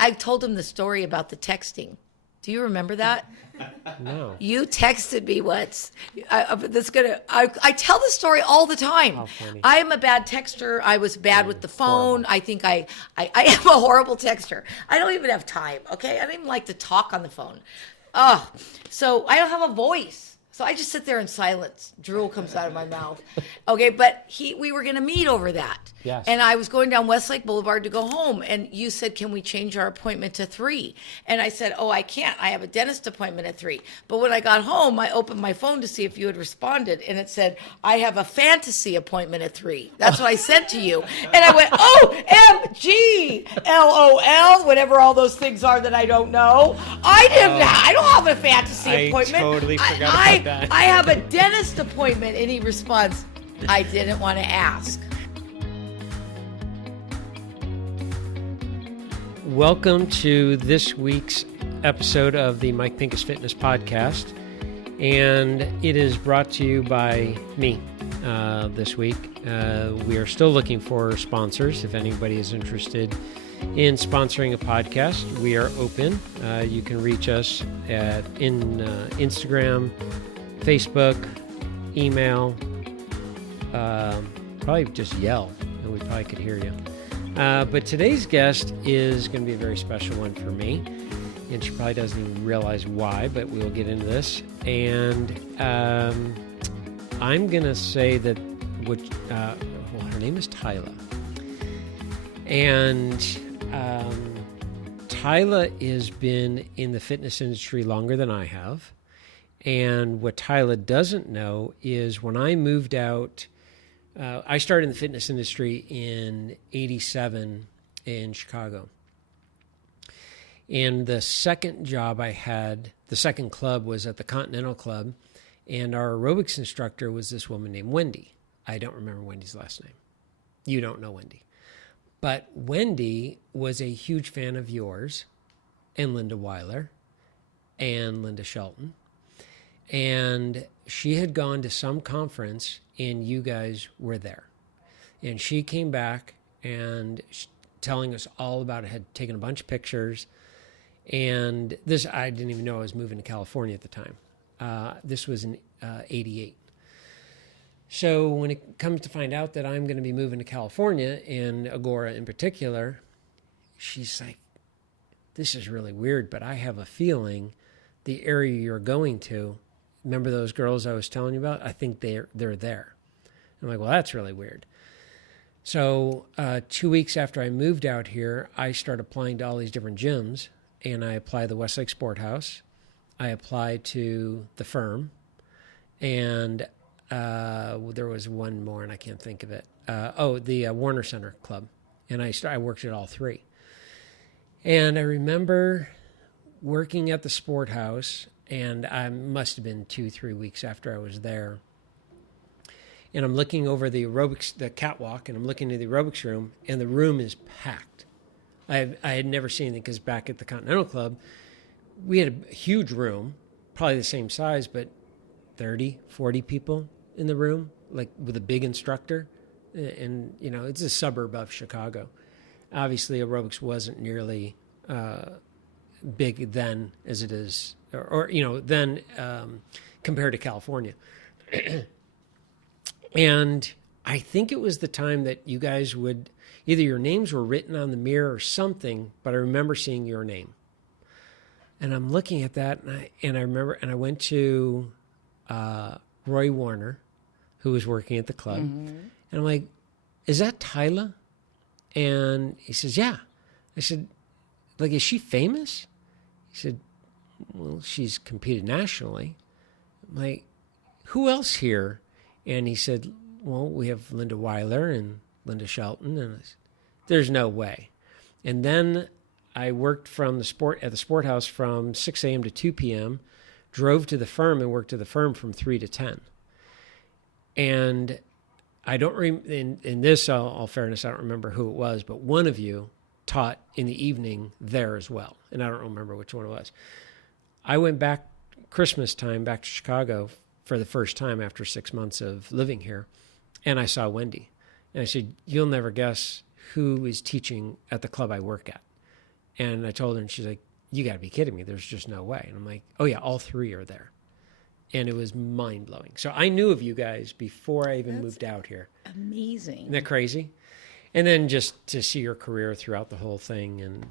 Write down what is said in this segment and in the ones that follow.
I told him the story about the texting. Do you remember that? No. You texted me once. I tell the story all the time. How funny. I am a bad texter. I was bad with the phone. Horrible. I think I am a horrible texter. I don't even have time, okay? I don't even like to talk on the phone. So I don't have a voice. So I just sit there in silence. Drool comes out of my mouth. Okay, but we were going to meet over that. Yes. And I was going down Westlake Boulevard to go home. And you said, can we change our appointment to 3? And I said, oh, I can't. I have a dentist appointment at 3. But when I got home, I opened my phone to see if you had responded. And it said, I have a fantasy appointment at 3. That's what I said to you. And I went, OMG, LOL, whatever all those things are that I don't know. I don't have a fantasy appointment. I totally forgot about that. I have a dentist appointment. And he responds, I didn't want to ask. Welcome to this week's episode of the Mike Pincus Fitness Podcast. And it is brought to you by me this week. We are still looking for sponsors. If anybody is interested in sponsoring a podcast, we are open. You can reach us in Instagram, Facebook, email, probably just yell, and we probably could hear you. But today's guest is going to be a very special one for me, and she probably doesn't even realize why, but we'll get into this. And I'm going to say that her name is Tyla. And Tyla has been in the fitness industry longer than I have. And what Tyla doesn't know is when I moved out, I started in the fitness industry in '87 in Chicago. And the second job I had, the second club was at the Continental Club, and our aerobics instructor was this woman named Wendy. I don't remember Wendy's last name. You don't know Wendy. But Wendy was a huge fan of yours and Linda Weiler and Linda Shelton. And she had gone to some conference and you guys were there. And she came back and telling us all about it, had taken a bunch of pictures. And this, I didn't even know I was moving to California at the time. This was in '88. So when it comes to find out that I'm going to be moving to California, and Agora in particular, she's like, this is really weird, but I have a feeling the area you're going to, remember those girls I was telling you about? I think they're there. I'm like, well, that's really weird. So 2 weeks after I moved out here, I started applying to all these different gyms, and I applied to the Westlake Sport House. I applied to the Firm, and there was one more, and I can't think of it. The Warner Center Club, and I worked at all 3. And I remember working at the Sport House, and I must have been 2-3 weeks after I was there. And I'm looking over the aerobics, the catwalk, and I'm looking into the aerobics room, and the room is packed. I had never seen anything, because back at the Continental Club, we had a huge room, probably the same size, but 30, 40 people in the room, like with a big instructor. And, you know, it's a suburb of Chicago. Obviously, aerobics wasn't nearly big then as it is, then compared to California. And I think it was the time that you guys would, either your names were written on the mirror or something, but I remember seeing your name. And I'm looking at that, and I went to Roy Warner, who was working at the club, and I'm like, is that Tyla? And he says, yeah. I said, like, is she famous? He said, well, she's competed nationally. I'm like, who else here? And he said, well, we have Linda Weiler and Linda Shelton. And I said, there's no way. And then I worked at the Sport House from 6 a.m. to 2 p.m., drove to the Firm and worked at the Firm from 3 to 10. And I don't in this, all fairness, I don't remember who it was, but one of you taught in the evening there as well. And I don't remember which one it was. I went back Christmas time back to Chicago for the first time after 6 months of living here, and I saw Wendy. And I said, you'll never guess who is teaching at the club I work at. And I told her, and she's like, you got to be kidding me. There's just no way. And I'm like, oh, yeah, all three are there. And it was mind-blowing. So I knew of you guys before I even moved out here. Amazing. Isn't that crazy? And then just to see your career throughout the whole thing. And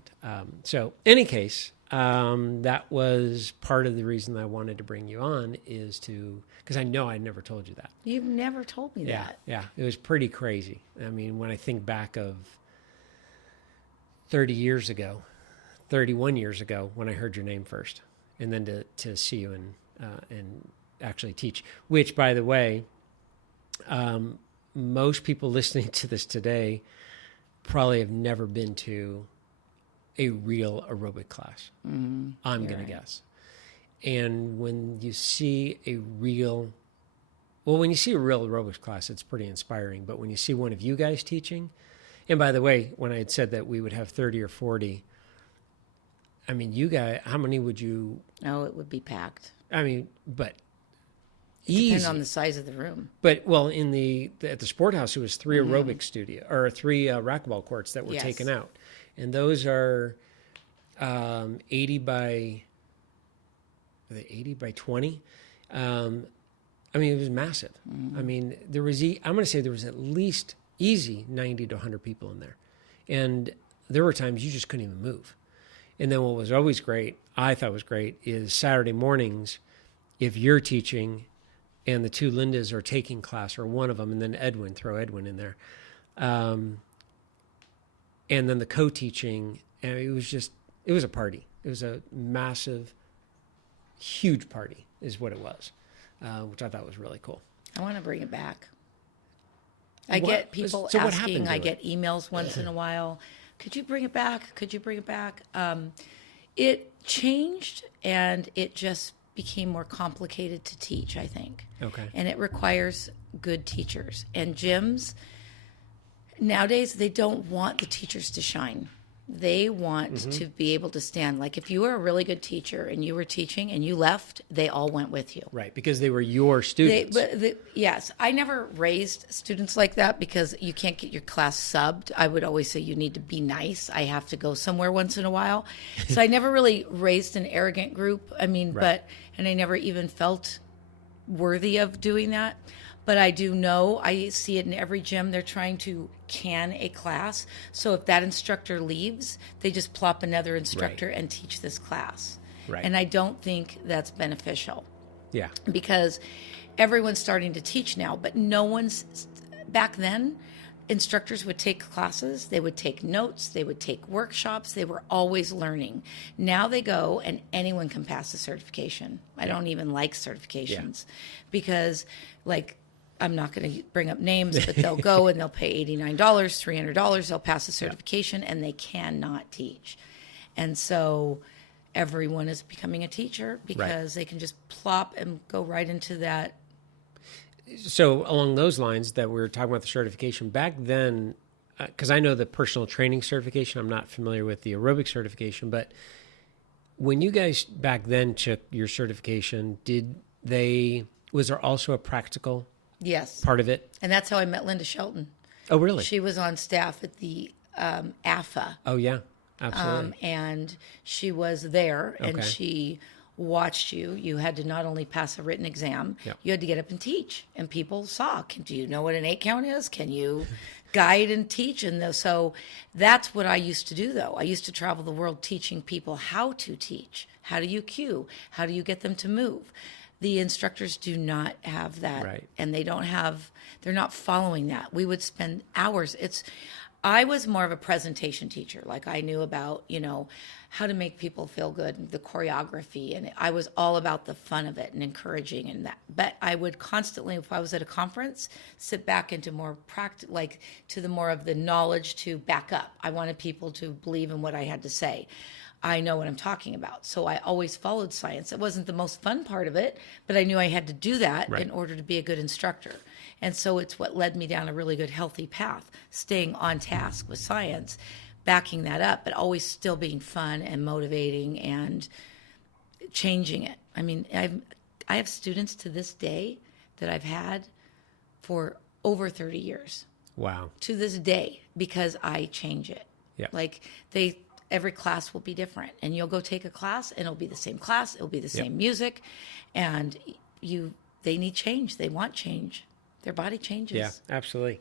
so any case, that was part of the reason I wanted to bring you on is to, because I know I never told you that. You've never told me that. Yeah. It was pretty crazy. I mean, when I think back of 31 years ago, when I heard your name first, and then to see you and actually teach, which, by the way, most people listening to this today probably have never been to a real aerobic class. I'm going to guess. And when you see a real aerobics class, it's pretty inspiring. But when you see one of you guys teaching, and by the way, when I had said that we would have 30 or 40, I mean, you guys, how many would you? Oh, it would be packed. I mean, but Depending easy. on the size of the room. But well, at the sport house, it was 3 aerobic studio or 3 racquetball courts that were taken out, and those are 80 by 20. I mean, it was massive. I mean, there was I'm going to say there was at least easy 90 to 100 people in there, and there were times you just couldn't even move. And then what was always great, I thought was great, is Saturday mornings, if you're teaching and the 2 Lindas are taking class, or one of them, and then throw Edwin in there. And then the co-teaching, and it was a party. It was a massive, huge party is what it was, which I thought was really cool. I want to bring it back. I get people asking, I get emails once in a while, could you bring it back? Could you bring it back? It changed, and it just became more complicated to teach, I think. Okay. And it requires good teachers. And gyms, nowadays, they don't want the teachers to shine. They want to be able to stand. Like if you were a really good teacher and you were teaching and you left, they all went with you. Right, because they were your students. Yes, I never raised students like that because you can't get your class subbed. I would always say you need to be nice. I have to go somewhere once in a while. So I never really raised an arrogant group. I mean, and I never even felt worthy of doing that. But I do know, I see it in every gym, they're trying to can a class. So if that instructor leaves, they just plop another instructor and teach this class. Right. And I don't think that's beneficial. Yeah. Because everyone's starting to teach now, but back then, instructors would take classes, they would take notes, they would take workshops, they were always learning. Now they go and anyone can pass the certification. I don't even like certifications because I'm not going to bring up names, but they'll go and they'll pay $89, $300. They'll pass the certification and they cannot teach. And so everyone is becoming a teacher because they can just plop and go right into that. So along those lines that we were talking about the certification, back then, because I know the personal training certification, I'm not familiar with the aerobic certification, but when you guys back then took your certification, was there also a practical part of it? And that's how I met Linda Shelton. Oh, really? She was on staff at the AFA. Oh, yeah, absolutely. And she was there, and she watched you. You had to not only pass a written exam, you had to get up and teach. And people saw, do you know what an 8 count is? Can you guide and teach? And so that's what I used to do, though. I used to travel the world teaching people how to teach. How do you cue? How do you get them to move? The instructors do not have that, and they're not following that. We would spend hours. I was more of a presentation teacher. Like I knew about, how to make people feel good, the choreography, and I was all about the fun of it and encouraging and that. But I would constantly, if I was at a conference, sit back into more to the more of the knowledge to back up. I wanted people to believe in what I had to say. I know what I'm talking about. So I always followed science. It wasn't the most fun part of it, but I knew I had to do that in order to be a good instructor. And so it's what led me down a really good, healthy path, staying on task with science, backing that up, but always still being fun and motivating and changing it. I mean, I have students to this day that I've had for over 30 years. Wow. To this day, because I change it. Yeah. Like every class will be different, and you'll go take a class and it'll be the same class. It'll be the same music, and they need change. They want change. Their body changes. Yeah, absolutely.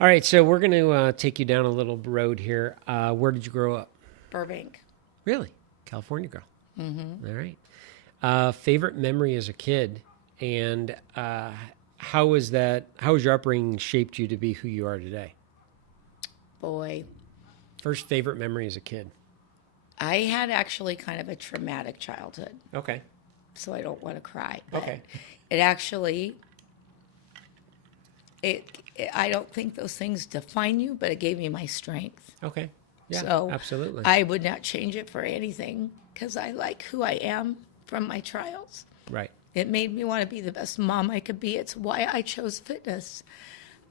All right. So we're going to take you down a little road here. Where did you grow up? Burbank. Really? California girl. Mm-hmm. All right. Favorite memory as a kid, and how was your upbringing shaped you to be who you are today? Boy. First favorite memory as a kid. I had actually kind of a traumatic childhood. Okay. So I don't want to cry. But Okay. It actually, I don't think those things define you, but it gave me my strength. Okay. Yeah, So absolutely. I would not change it for anything because I like who I am from my trials. Right. It made me want to be the best mom I could be. It's why I chose fitness.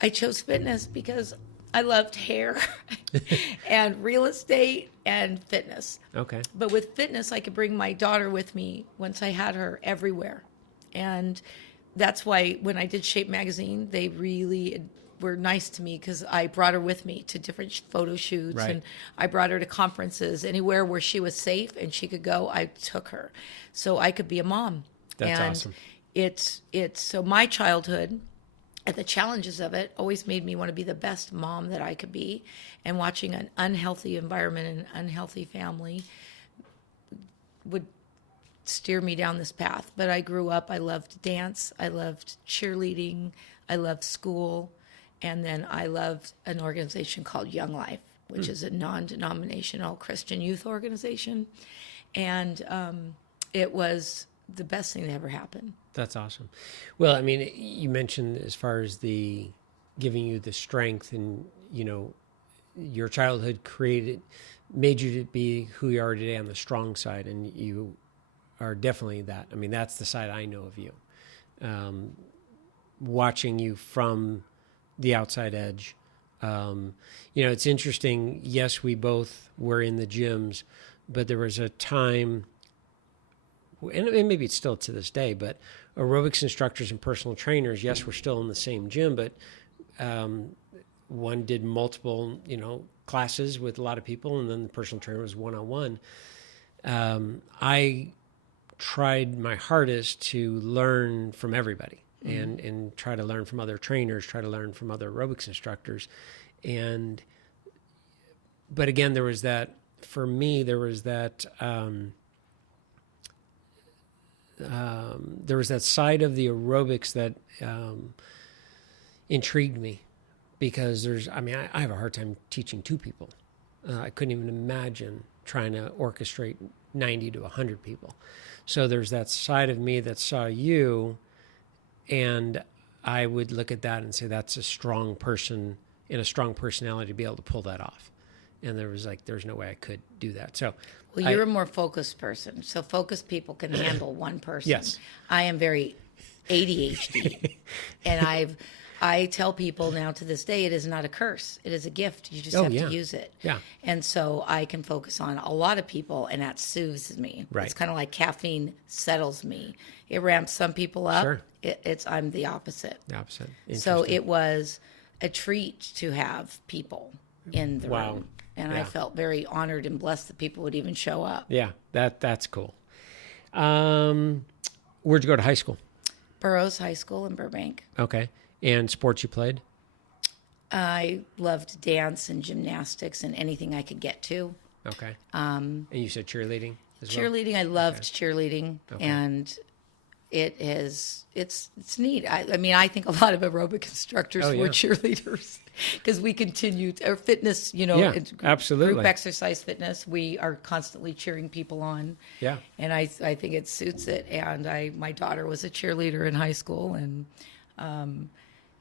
I chose fitness because I loved hair and real estate and fitness. Okay. But with fitness, I could bring my daughter with me once I had her everywhere. And that's why when I did Shape Magazine, they really were nice to me because I brought her with me to different photo shoots. Right. And I brought her to conferences. Anywhere where she was safe and she could go, I took her. So I could be a mom. That's and awesome. It's so my childhood and the challenges of it always made me want to be the best mom that I could be. And watching an unhealthy environment and an unhealthy family would steer me down this path. But I grew up, I loved dance, I loved cheerleading, I loved school, and then I loved an organization called Young Life, which is a non-denominational Christian youth organization. And it was the best thing that ever happened. That's awesome. Well, I mean, you mentioned as far as the giving you the strength, and your childhood made you to be who you are today on the strong side, and you are definitely that. I mean, that's the side I know of you. Watching you from the outside edge, it's interesting. Yes, we both were in the gyms, but there was a time, and maybe it's still to this day, but aerobics instructors and personal trainers, yes, we're still in the same gym, but one did multiple, classes with a lot of people, and then the personal trainer was one-on-one. I tried my hardest to learn from everybody and try to learn from other trainers, try to learn from other aerobics instructors. But again, there was that side of the aerobics that intrigued me, because I have a hard time teaching two people. I couldn't even imagine trying to orchestrate 90 to 100 people. So there's that side of me that saw you, and I would look at that and say, that's a strong person and a strong personality to be able to pull that off. And there's no way I could do that. So, well, you're a more focused person. So focused people can handle one person. Yes. I am very ADHD. And I tell people now to this day, it is not a curse. It is a gift. You just have to use it. Yeah. And so I can focus on a lot of people, and that soothes me. Right. It's kind of like caffeine settles me. It ramps some people up. Sure. I'm the opposite. The opposite. So it was a treat to have people in the room. And I felt very honored and blessed that people would even show up. Yeah, that's cool. Where'd you go to high school? Burroughs High School in Burbank. Okay. And sports you played? I loved dance and gymnastics and anything I could get to. Okay. And you said cheerleading as well? Cheerleading, I loved cheerleading. Okay. And it's neat. I mean, I think a lot of aerobic instructors were cheerleaders because we continued our fitness, absolutely. Group exercise fitness. We are constantly cheering people on. Yeah. And I think it suits it. And my daughter was a cheerleader in high school, and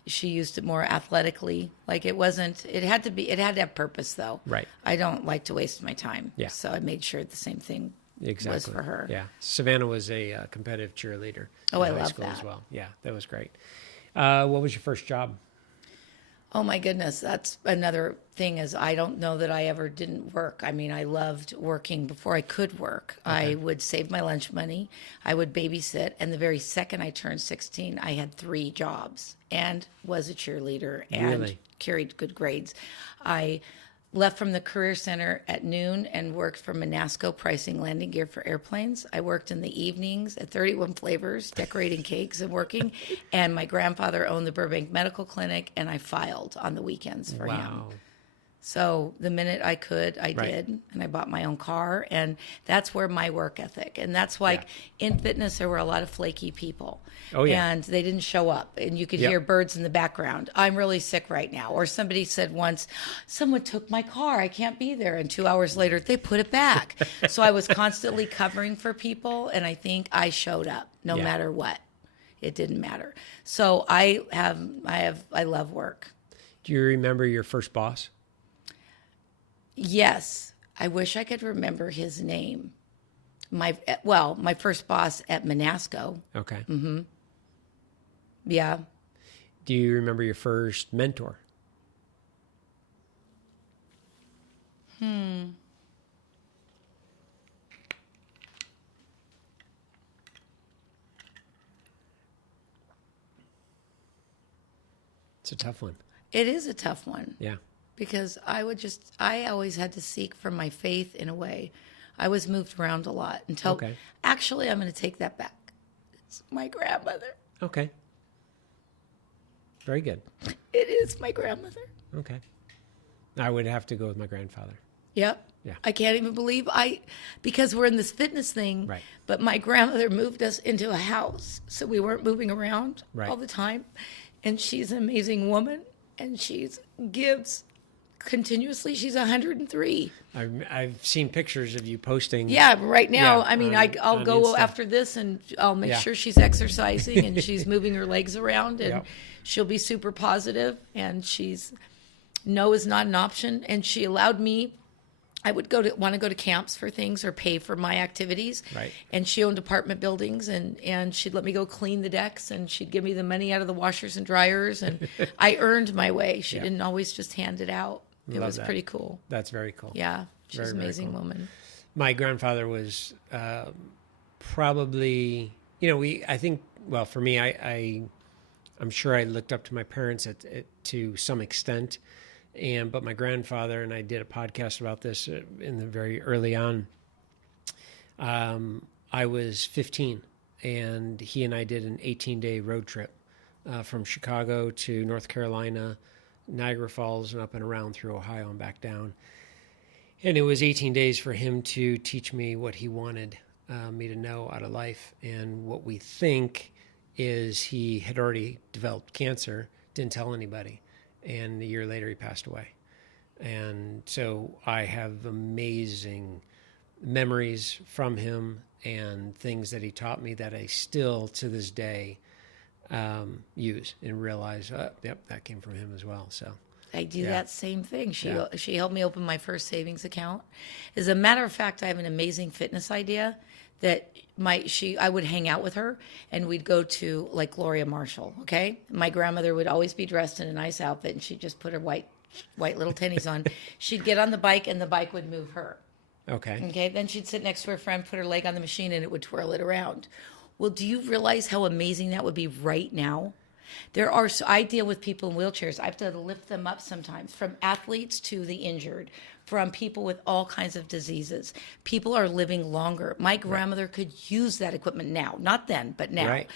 she used it more athletically. Like it had to have purpose though. Right. I don't like to waste my time. Yeah. So I made sure the same thing exactly was for her. Yeah. Savannah was a competitive cheerleader in high love school that as well. Yeah, that was great. What was your first job? Oh my goodness, that's another thing is I don't know that I ever didn't work. I mean, I loved working before I could work. Okay. I would save my lunch money. I would babysit. And the very second I turned 16, I had 3 jobs and was a cheerleader and Really? carried good grades. I left from the Career Center at noon and worked for Monasco pricing landing gear for airplanes. I worked in the evenings at 31 Flavors, decorating cakes and working. And my grandfather owned the Burbank Medical Clinic, and I filed on the weekends for him. So the minute I could, I did, and I bought my own car, and that's where my work ethic, and that's why in fitness there were a lot of flaky people, and they didn't show up, and you could hear birds in the background. I'm really sick right now, or somebody said once, someone took my car, I can't be there, and 2 hours later they put it back. So I was constantly covering for people, and I think I showed up no matter what. It didn't matter. So I love work. Do you remember your first boss? Yes, I wish I could remember his name. My first boss at Monasco. Okay. Mm-hmm. Yeah. Do you remember your first mentor? It's a tough one. It is a tough one. Yeah. Because I always had to seek for my faith in a way. I was moved around a lot until, actually, I'm going to take that back. It's my grandmother. Okay. Very good. It is my grandmother. Okay. I would have to go with my grandfather. Yep. Yeah. I can't even believe because we're in this fitness thing, right. But my grandmother moved us into a house, so we weren't moving around all the time. And she's an amazing woman, and she gives continuously. She's 103. I've seen pictures of you posting. Yeah, right now. I mean, I'll go Insta. After this, and I'll make sure she's exercising and she's moving her legs around, and she'll be super positive. And no is not an option. And she allowed me. I would want to go to camps for things or pay for my activities. Right. And she owned apartment buildings, and she'd let me go clean the decks, and she'd give me the money out of the washers and dryers, and I earned my way. She didn't always just hand it out. It was pretty cool. That's very cool. Yeah, she's an amazing woman. My grandfather was probably, I think, well, for me, I'm sure I looked up to my parents to some extent. But my grandfather, and I did a podcast about this in the very early on. I was 15, and he and I did an 18-day road trip from Chicago to North Carolina, Niagara Falls, and up and around through Ohio and back down. And it was 18 days for him to teach me what he wanted me to know out of life. And what we think is he had already developed cancer, didn't tell anybody. And a year later, he passed away. And so I have amazing memories from him and things that he taught me that I still, to this day, use and realize, that came from him as well. So I do that same thing. She helped me open my first savings account. As a matter of fact, I have an amazing fitness idea that I would hang out with her, and we'd go to like Gloria Marshall. Okay, my grandmother would always be dressed in a nice outfit, and she'd just put her white little tennies on. She'd get on the bike, and the bike would move her. Okay. Then she'd sit next to her friend, put her leg on the machine, and it would twirl it around. Well, do you realize how amazing that would be right now? I deal with people in wheelchairs. I have to lift them up sometimes, from athletes to the injured, from people with all kinds of diseases. People are living longer. My grandmother could use that equipment now, not then, but now. Right.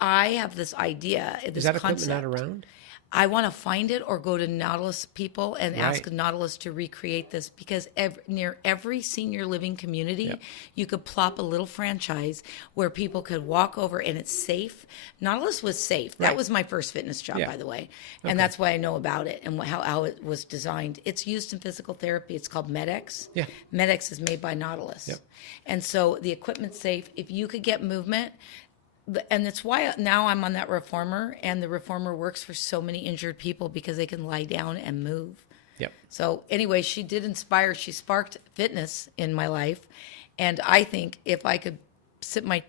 I have this idea, this concept. Is that concept. equipment not around? I want to find it or go to Nautilus people and ask Nautilus to recreate this, because near every senior living community, you could plop a little franchise where people could walk over and it's safe. Nautilus was safe. That was my first fitness job, by the way. And that's why I know about it and how it was designed. It's used in physical therapy. It's called MedX. Yeah. MedX is made by Nautilus. Yep. And so the equipment's safe. If you could get movement, and that's why now I'm on that reformer, and the reformer works for so many injured people because they can lie down and move. Yep. So anyway, she sparked fitness in my life. And I think if I could sit my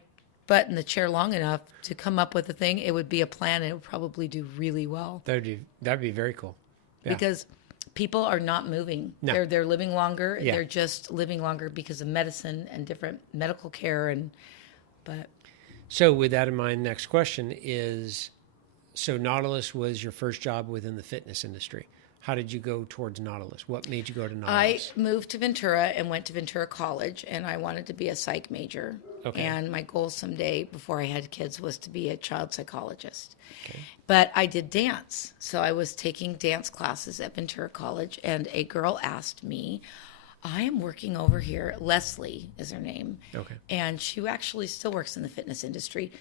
butt in the chair long enough to come up with a thing, it would be a plan, and it would probably do really well. That'd be very cool. Yeah. Because people are not moving. No. They're living longer. Yeah. They're just living longer because of medicine and different medical care. So with that in mind, next question is, so Nautilus was your first job within the fitness industry. How did you go towards Nautilus? What made you go to I Nautilus? moved to Ventura and went to Ventura College, and I wanted to be a psych major. Okay. And my goal someday, before I had kids, was to be a child psychologist. Okay. But I did dance. So I was taking dance classes at Ventura College, and a girl asked me, I am working over here. Leslie is her name. Okay. And she actually still works in the fitness industry.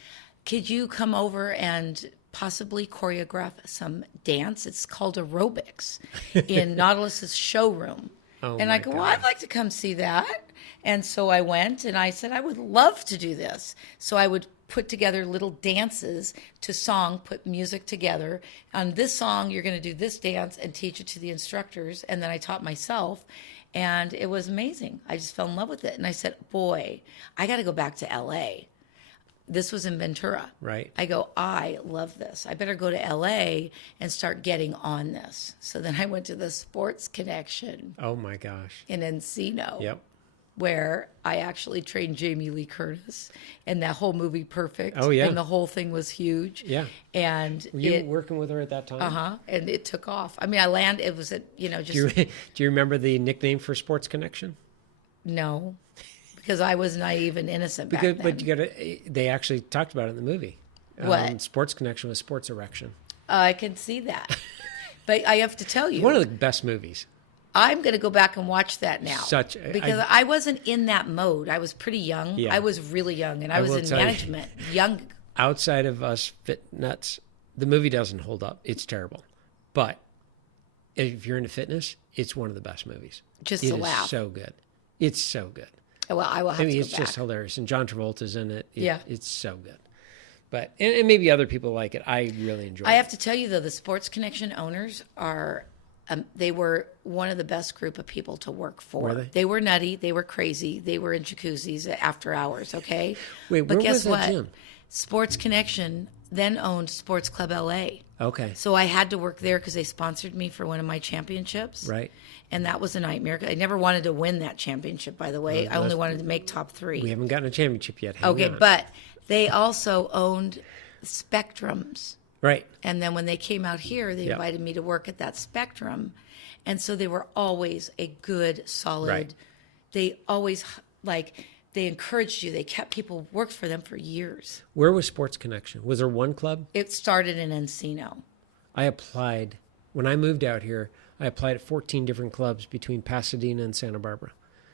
Could you come over and possibly choreograph some dance? It's called aerobics in Nautilus's showroom. Oh, and my I go, well, God. I'd like to come see that. And so I went and I said, I would love to do this. So I would put together little dances to song, put music together. On this song, you're going to do this dance and teach it to the instructors. And then I taught myself. And it was amazing. I just fell in love with it. And I said, boy, I got to go back to LA. This was in Ventura. Right. I go, I love this. I better go to LA and start getting on this. So then I went to the Sports Connection Oh my gosh. in Encino, Yep. where I actually trained Jamie Lee Curtis, and that whole movie Perfect. Oh, yeah. And the whole thing was huge. Yeah. And Were you working with her at that time? and it took off. I mean, it was at, just, Do you remember the nickname for Sports Connection? no, because I was naive and innocent back then. But they actually talked about it in the movie. What? Sports Connection was Sports Erection. I can see that. But I have to tell you, One of the best movies. I'm going to go back and watch that now. Because I wasn't in that mode. I was pretty young. Yeah. I was really young, and I was will in tell you. management. Young. Outside of us fit nuts, the movie doesn't hold up. It's terrible. But if you're into fitness, it's one of the best movies. Just It to is laugh. so good. It's so good. Well, I will have I mean, to go it's back. just hilarious. And John Travolta's in it. Yeah. It's so good. But and maybe other people like it. I really enjoy I it. have to tell you, though, the Sports Connection owners are, they were one of the best group of people to work for. Were they? They were nutty. They were crazy. They were in jacuzzis after hours, okay? Wait, but where guess was that what? gym? Sports Connection then owned Sports Club LA. Okay. So I had to work there because they sponsored me for one of my championships. Right. And that was a nightmare. I never wanted to win that championship, by the way. I only wanted to make top 3. We haven't gotten a championship yet. Hang Okay, on. but they also owned Spectrums. Right. And then when they came out here, they Yep. invited me to work at that Spectrum. And so they were always a good, solid, Right. they always, they encouraged you. They kept people, worked for them for years. Where was Sports Connection? Was there one club? It started in Encino. I applied when I moved out here. I applied at 14 different clubs between Pasadena and Santa Barbara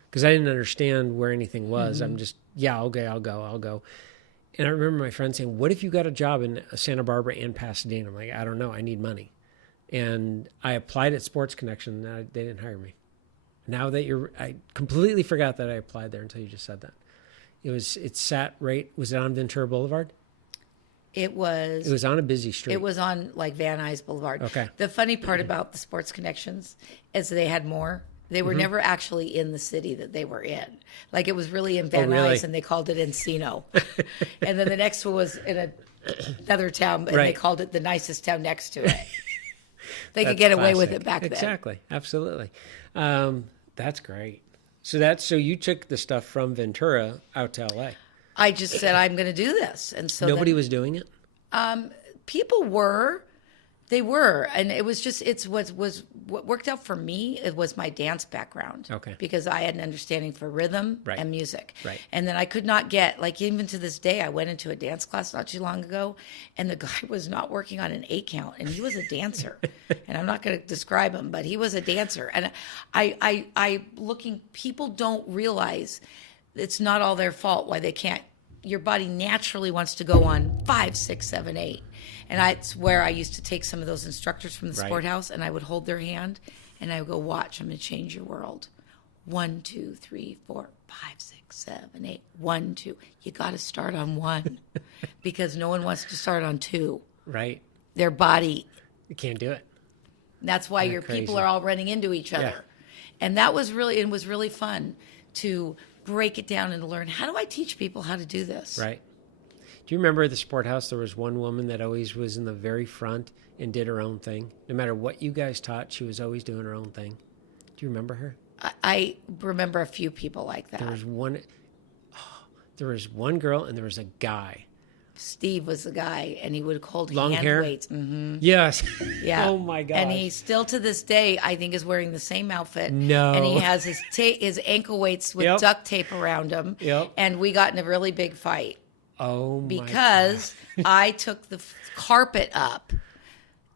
because I didn't understand where anything was. I'm just, I'll go. And I remember my friend saying, "What if you got a job in Santa Barbara and Pasadena?" I'm like, "I don't know. I need money." And I applied at Sports Connection, and they didn't hire me. Now that I completely forgot that I applied there until you just said that. It sat right. Was it on Ventura Boulevard? It was. It was on a busy street. It was on Van Nuys Boulevard. Okay. The funny part about the Sports Connections is they had more. They were never actually in the city that they were in. Like it was really in Van really? Nuys, and they called it Encino. And then the next one was in another town, and they Right. called it the nicest town next to it. They could That's get away with classic. it back then. Exactly. Absolutely. That's great. So you took the stuff from Ventura out to LA. I just said I'm going to do this, and so Nobody then, was doing it? people were. They were, and it was just what worked out for me. It was my dance background, Okay. because I had an understanding for rhythm Right. and music, Right. And then I could not get even to this day. I went into a dance class not too long ago, and the guy was not working on an 8 count, and he was a dancer, and I'm not going to describe him, but he was a dancer, and people don't realize it's not all their fault why they can't. Your body naturally wants to go on 5, 6, 7, 8. And that's where I used to take some of those instructors from the Right. sport house, and I would hold their hand, and I would go, watch, I'm going to change your world. 1, 2, 3, 4, 5, 6, 7, 8. 1, 2. You got to start on 1 because no one wants to start on 2. Right. Their body. You can't do it. That's why your crazy. people are all running into each other. Yeah. And that was really fun to break it down and to learn, how do I teach people how to do this? Right. Do you remember at the sport house there was one woman that always was in the very front and did her own thing? No matter what you guys taught, she was always doing her own thing. Do you remember her? I remember a few people like that. There was one girl and there was a guy. Steve was the guy, and he would hold Long hand hair? weights. Mm-hmm. Yes. Yeah. Oh my gosh. And he still to this day, I think, is wearing the same outfit. No. And he has his ankle weights with Yep. duct tape around him. Yep. And we got in a really big fight Oh my because I took the carpet up.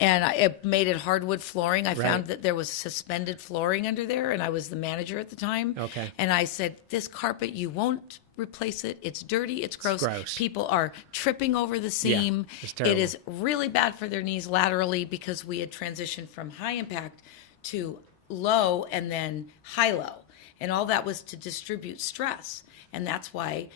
And it made it hardwood flooring. I found that there was suspended flooring under there, and I was the manager at the time. Okay. And I said, this carpet, you won't replace it. It's dirty. It's gross. People are tripping over the seam. It's terrible. It is really bad for their knees laterally because we had transitioned from high impact to low and then high low. And all that was to distribute stress. And that's why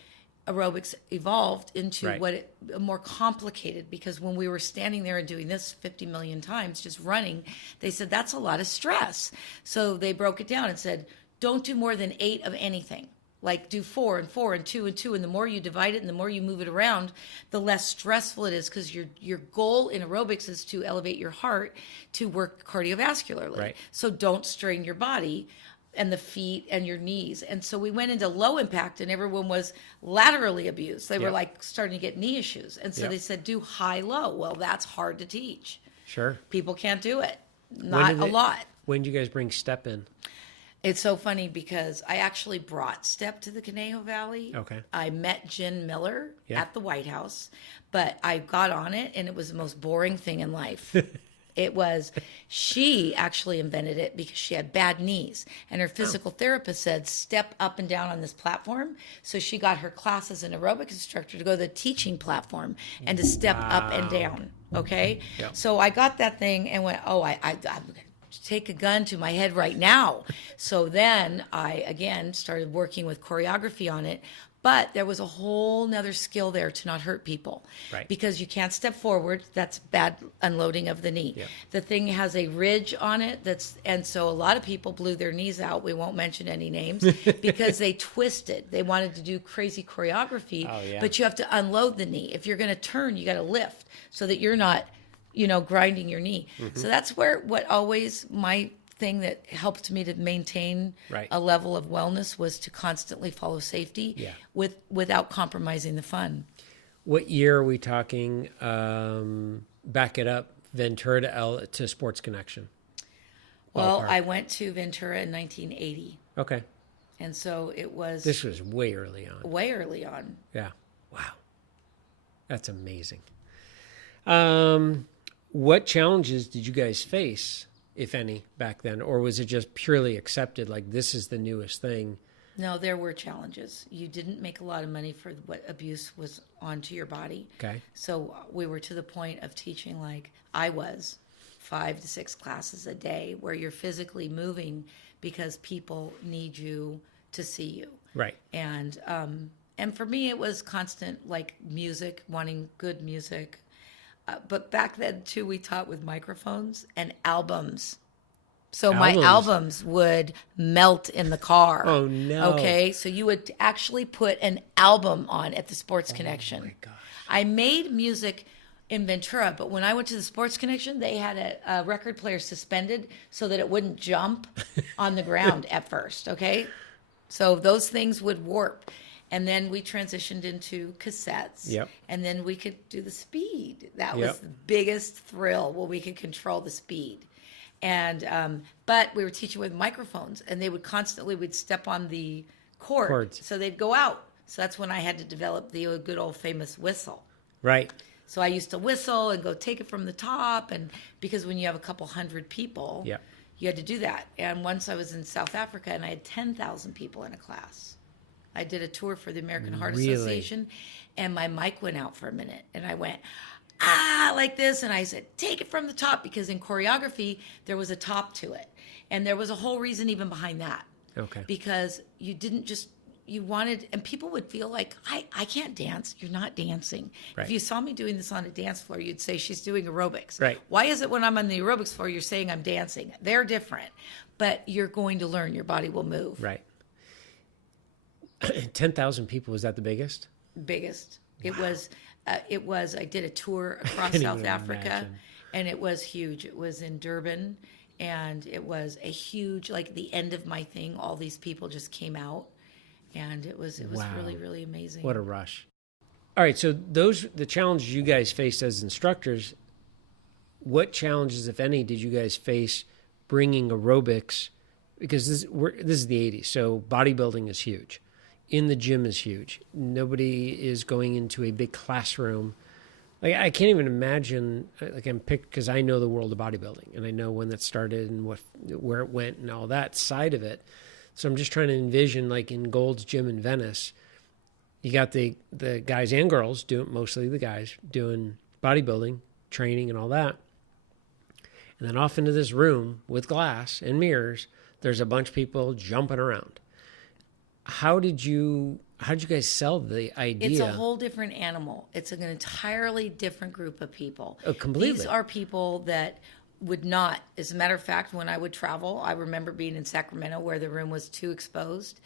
aerobics evolved into more complicated, because when we were standing there and doing this 50 million times just running, they said that's a lot of stress. So they broke it down and said, don't do more than 8 of anything. Like do 4 and 4 and 2 and 2, and the more you divide it and the more you move it around, the less stressful it is, because your goal in aerobics is to elevate your heart to work cardiovascularly. Right. So don't strain your body and the feet and your knees. And so we went into low impact, and everyone was laterally abused. They were like starting to get knee issues. And so they said, do high low. Well, that's hard to teach. Sure. People can't do it. Not a lot. When did you guys bring step in? It's so funny because I actually brought step to the Conejo Valley. Okay. I met Jen Miller at the White House, but I got on it, and it was the most boring thing in life. She actually invented it because she had bad knees, and her physical therapist said, step up and down on this platform. So she got her class as an aerobic instructor to go to the teaching platform and to step up and down. Okay. Yep. So I got that thing and went, I'm going to take a gun to my head right now. So then I, again, started working with choreography on it. But there was a whole nother skill there to not hurt people. Right. Because you can't step forward. That's bad unloading of the knee. Yep. The thing has a ridge on it. And so a lot of people blew their knees out. We won't mention any names because they twisted. They wanted to do crazy choreography. Oh, yeah. But you have to unload the knee. If you're going to turn, you got to lift so that you're not, grinding your knee. Mm-hmm. So that's my thing that helped me to maintain a level of wellness was to constantly follow safety without compromising the fun. What year are we talking? Back it up, Ventura to Sports Connection. Well, Ballpark. I went to Ventura in 1980. Okay. And so it was... This was way early on. Way early on. Yeah. Wow. That's amazing. What challenges did you guys face, if any, back then? Or was it just purely accepted, like this is the newest thing? No, there were challenges. You didn't make a lot of money for what abuse was onto your body. Okay. So we were to the point of teaching, like I was, 5 to 6 classes a day where you're physically moving because people need you to see you. Right. And for me, it was constant, like music, wanting good music. But back then, too, we taught with microphones and albums. So my albums would melt in the car. Oh, no. Okay? So you would actually put an album on at the Sports Connection. Oh, my gosh. I made music in Ventura, but when I went to the Sports Connection, they had a record player suspended so that it wouldn't jump on the ground at first, okay? So those things would warp. And then we transitioned into cassettes. Yep. And then we could do the speed. That was the biggest thrill, where we could control the speed. And but we were teaching with microphones, and they would we'd step on the cords. So they'd go out. So that's when I had to develop the good old famous whistle. Right. So I used to whistle and go take it from the top, and because when you have a couple hundred people, you had to do that. And once I was in South Africa, and I had 10,000 people in a class. I did a tour for the American Heart Association, and my mic went out for a minute, and I went, like this, and I said, take it from the top, because in choreography, there was a top to it. And there was a whole reason even behind that. Okay. Because you didn't just, you wanted, and people would feel like, I can't dance. You're not dancing. Right. If you saw me doing this on a dance floor, you'd say she's doing aerobics. Right. Why is it when I'm on the aerobics floor, you're saying I'm dancing? They're different, but you're going to learn. Your body will move. Right. 10,000 people, was that the biggest? Biggest. Wow. It was, I did a tour across South Africa, and it was huge. It was in Durban, and it was a huge, like the end of my thing, all these people just came out, and it was really, really amazing. What a rush. All right. So the challenges you guys faced as instructors, what challenges, if any, did you guys face bringing aerobics? Because this is the 80s, so bodybuilding is huge. In the gym is huge. Nobody is going into a big classroom. Like, I can't even imagine, like, I'm picked because I know the world of bodybuilding and I know when that started and where it went and all that side of it. So I'm just trying to envision, like, in Gold's Gym in Venice, you got the guys and girls, mostly the guys, doing bodybuilding, training and all that. And then off into this room with glass and mirrors, there's a bunch of people jumping around. How did you guys sell the idea? It's a whole different animal. It's an entirely different group of people. Oh, completely. These are people that would not, as a matter of fact, when I would travel, I remember being in Sacramento where the room was too exposed.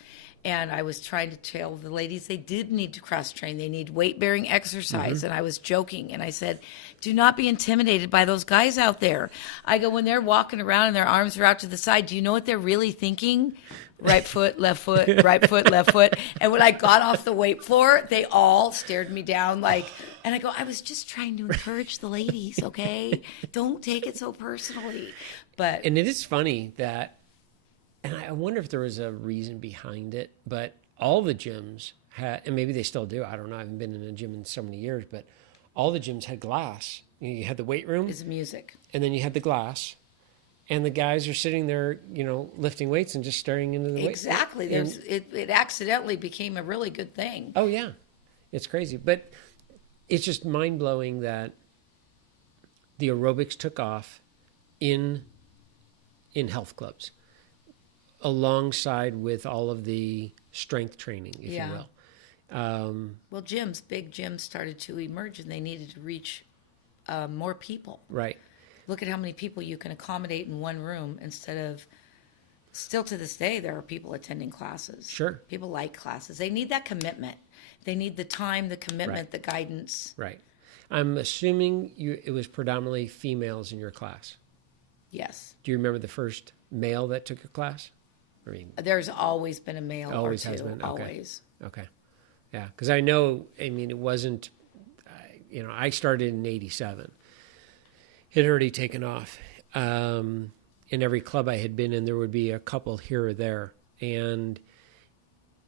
And I was trying to tell the ladies they did need to cross-train. They need weight-bearing exercise. And I was joking. And I said, do not be intimidated by those guys out there. I go, when they're walking around and their arms are out to the side, do you know what they're really thinking? Right foot, left foot, right foot, left foot. And when I got off the weight floor, they all stared me down like, and I go, I was just trying to encourage the ladies, okay? Don't take it so personally. And it is funny that, and I wonder if there was a reason behind it, but all the gyms had, and maybe they still do, I don't know, I haven't been in a gym in so many years, but all the gyms had glass. You had the weight room. It's music. And then you had the glass. And the guys are sitting there, lifting weights and just staring into the weight. Exactly. It accidentally became a really good thing. Oh, yeah. It's crazy. But it's just mind-blowing that the aerobics took off in health clubs alongside with all of the strength training, if you will. Well, big gyms started to emerge and they needed to reach more people. Right. Look at how many people you can accommodate in one room instead of, still to this day, there are people attending classes. Sure. People like classes. They need that commitment. They need the time, the commitment, the guidance. Right. I'm assuming it was predominantly females in your class. Yes. Do you remember the first male that took your class? I mean, there's always been a male always or two. Has been. Okay. Always. Okay. Yeah. Because I know, it wasn't, I started in 87. It had already taken off. In every club I had been in, there would be a couple here or there. And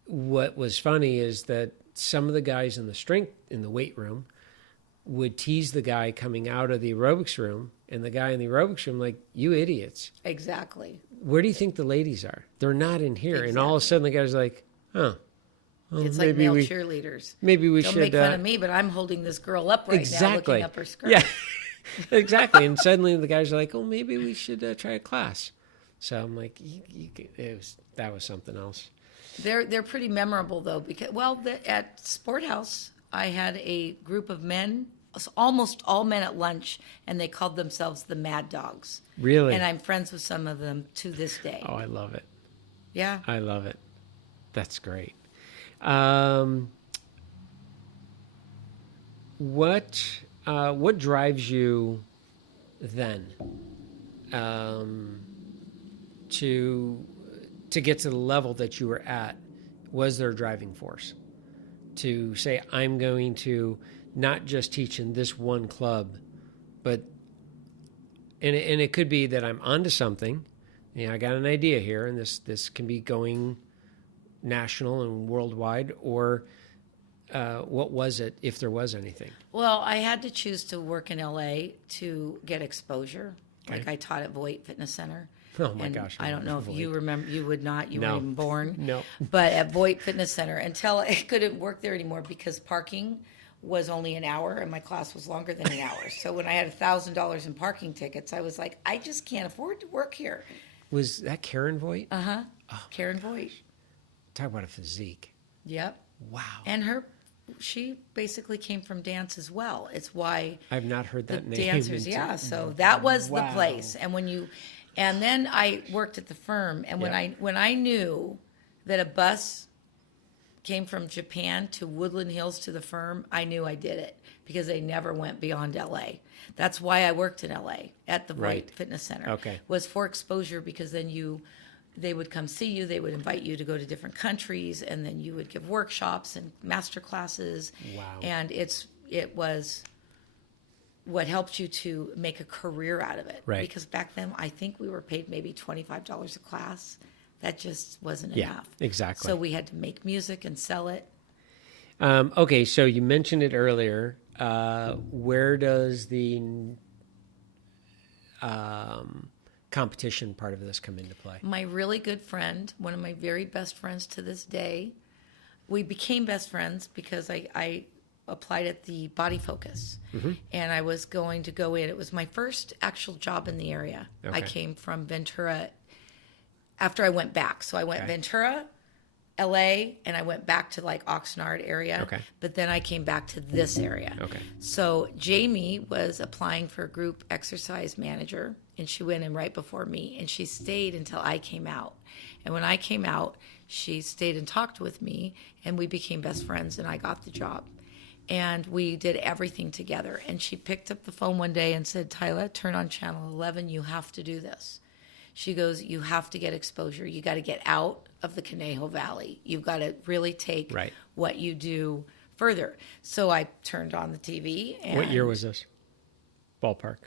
what was funny is that some of the guys in the weight room would tease the guy coming out of the aerobics room, and the guy in the aerobics room, like, you idiots. Exactly. Where do you think the ladies are? They're not in here. Exactly. And all of a sudden the guy's like, well, it's like male cheerleaders. Maybe we Don't should make fun of me, but I'm holding this girl up right now, looking up her skirt. Yeah. Exactly. And suddenly the guys are like, oh, maybe we should try a class. So I'm like, that was something else. They're pretty memorable, though, because, at Sport House, I had a group of men, almost all men at lunch, and they called themselves the Mad Dogs. Really? And I'm friends with some of them to this day. Oh, I love it. Yeah. I love it. That's great. What drives you then to get to the level that you were at? Was there a driving force to say, I'm going to not just teach in this one club, but and it could be that I'm onto something. I got an idea here, and this can be going national and worldwide, or what was it, if there was anything? Well, I had to choose to work in LA to get exposure. Okay. Like I taught at Voight Fitness Center. Oh my gosh. I don't know if you remember, you would not, you No. weren't even born. No. But at Voight Fitness Center, until I couldn't work there anymore because parking was only an hour and my class was longer than an hour. So when I had $1,000 in parking tickets, I was like, I just can't afford to work here. Was that Karen Voight? Uh-huh. Oh, Karen Voight. Talk about a physique. Yep. Wow. And she basically came from dance as well. It's why I've not heard that name. Dancers, yeah. So that was the place. And then I worked at the firm, and when I knew that a bus came from Japan to Woodland Hills to the firm, I knew I did it because they never went beyond LA. That's why I worked in LA at the Voight Fitness Center. Okay. Was for exposure, because then they would come see you. They would invite you to go to different countries, and then you would give workshops and master classes. Wow. And it was what helped you to make a career out of it. Right. Because back then, I think we were paid maybe $25 a class. That just wasn't Yeah, enough. exactly. So we had to make music and sell it. Okay, so you mentioned it earlier. Where does the competition part of this come into play? My really good friend, one of my very best friends to this day, we became best friends because I applied at the Body Focus, and I was going to go in. It was my first actual job in the area. Okay. I came from Ventura after I went back. So I went Ventura, LA, and I went back to like Oxnard area. Okay. But then I came back to this area. Okay. So Jamie was applying for a group exercise manager, and she went in right before me, and she stayed until I came out. And when I came out, she stayed and talked with me, and we became best friends, and I got the job. And we did everything together. And she picked up the phone one day and said, Tyla, turn on channel 11. You have to do this. She goes, you have to get exposure. You got to get out of the Conejo Valley. You've got to really take what you do further. So I turned on the TV. And what year was this? Ballpark.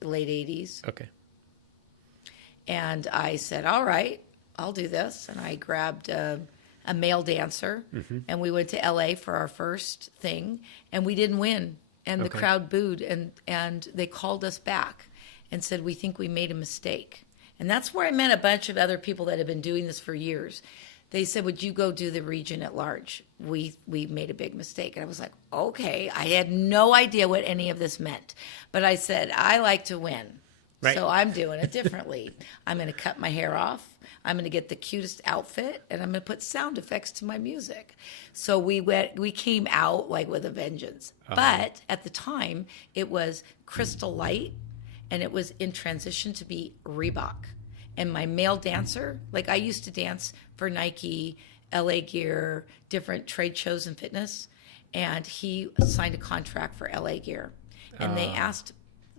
Late 80s. Okay. And I said, all right, I'll do this. And I grabbed a male dancer, and we went to LA for our first thing, and we didn't win. And the crowd booed, and they called us back and said, we think we made a mistake. And that's where I met a bunch of other people that have been doing this for years. They said, would you go do the region at large? We made a big mistake. And I was like, okay. I had no idea what any of this meant. But I said, I like to win. Right. So I'm doing it differently. I'm going to cut my hair off. I'm going to get the cutest outfit, and I'm going to put sound effects to my music. So we came out like with a vengeance. But at the time, it was Crystal Light, and it was in transition to be Reebok. And my male dancer, like I used to dance for Nike, LA Gear, different trade shows and fitness, and he signed a contract for LA Gear. And they asked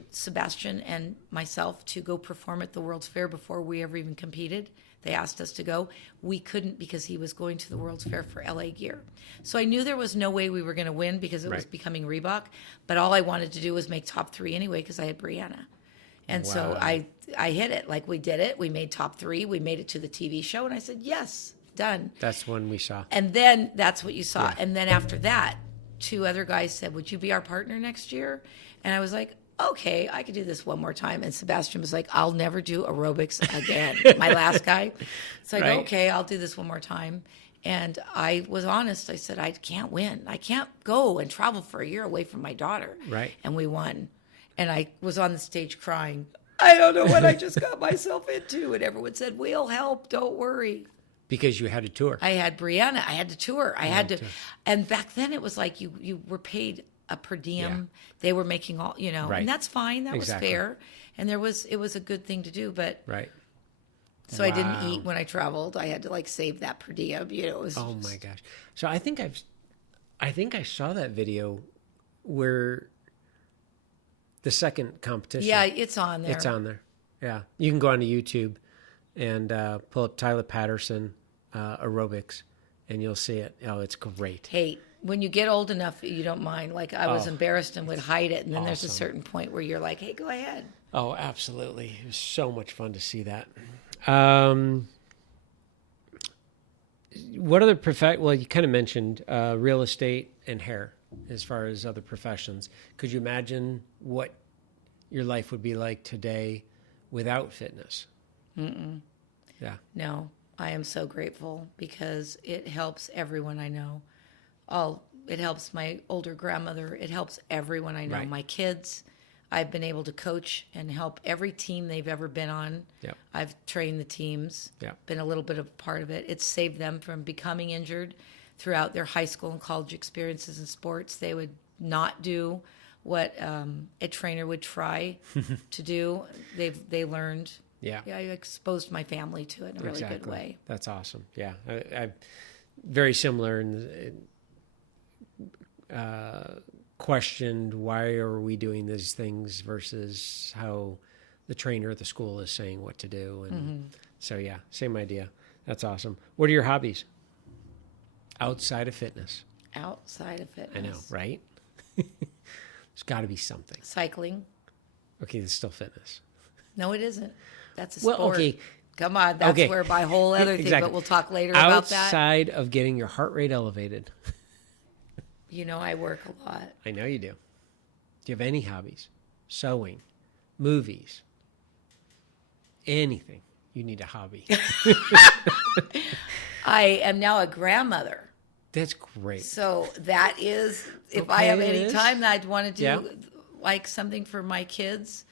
Sebastian and myself to go perform at the World's Fair before we ever even competed. They asked us to go. We couldn't because he was going to the World's Fair for LA Gear. So I knew there was no way we were going to win because it was becoming Reebok. But all I wanted to do was make top 3 anyway because I had Brianna. And so I hit it. Like we did it. We made top 3. We made it to the TV show. And I said, yes, done. That's when we saw. And then that's what you saw. Yeah. And then after that, 2 other guys said, would you be our partner next year? And I was like, okay, I could do this one more time. And Sebastian was like, I'll never do aerobics again. My last guy. So I go, okay, I'll do this one more time. And I was honest. I said, I can't win. I can't go and travel for a year away from my daughter. Right. And we won. And I was on the stage crying. I don't know what I just got myself into. And everyone said, we'll help. Don't worry. Because you had a tour. I had Brianna. I had to tour. I had to. And back then it was like you were paid a per diem. Yeah. They were making all, and that's fine. That was fair. And it was a good thing to do. But so I didn't eat when I traveled. I had to like save that per diem. It was my gosh. So I think I saw that video where the second competition. Yeah, it's on there. It's on there. Yeah. You can go onto YouTube and pull up Tyler Patterson aerobics, and you'll see it. Oh, it's great. Hey, when you get old enough, you don't mind. Like I was embarrassed and would hide it, and then there's a certain point where you're like, hey, go ahead. Oh, absolutely. It was so much fun to see that. What other well, you kind of mentioned real estate and hair as far as other professions. Could you imagine what your life would be like today without fitness? Mm-mm. Yeah. No, I am so grateful because it helps everyone I know. It helps my older grandmother. It helps everyone I know. Right. My kids, I've been able to coach and help every team they've ever been on. Yep. I've trained the teams, been a little bit of a part of it. It's saved them from becoming injured throughout their high school and college experiences in sports. They would not do what a trainer would try to do. They learned. Yeah, I exposed my family to it in a really good way. That's awesome. Yeah, I very similar in questioned why are we doing these things versus how the trainer at the school is saying what to do. And so, yeah, same idea. That's awesome. What are your hobbies outside of fitness? Outside of fitness. I know, right? There's got to be something. Cycling. Okay, that's still fitness. No, it isn't. That's a sport. Well, okay. Come on, that's where my whole other thing, Exactly. but we'll talk later about that. Outside of getting your heart rate elevated. You know, I work a lot. I know you do. Do you have any hobbies? Sewing, movies, anything. You need a hobby. I am now a grandmother. That's great. So that is, if Okay, I have it any is. time that I'd want to do Yeah. like something for my kids,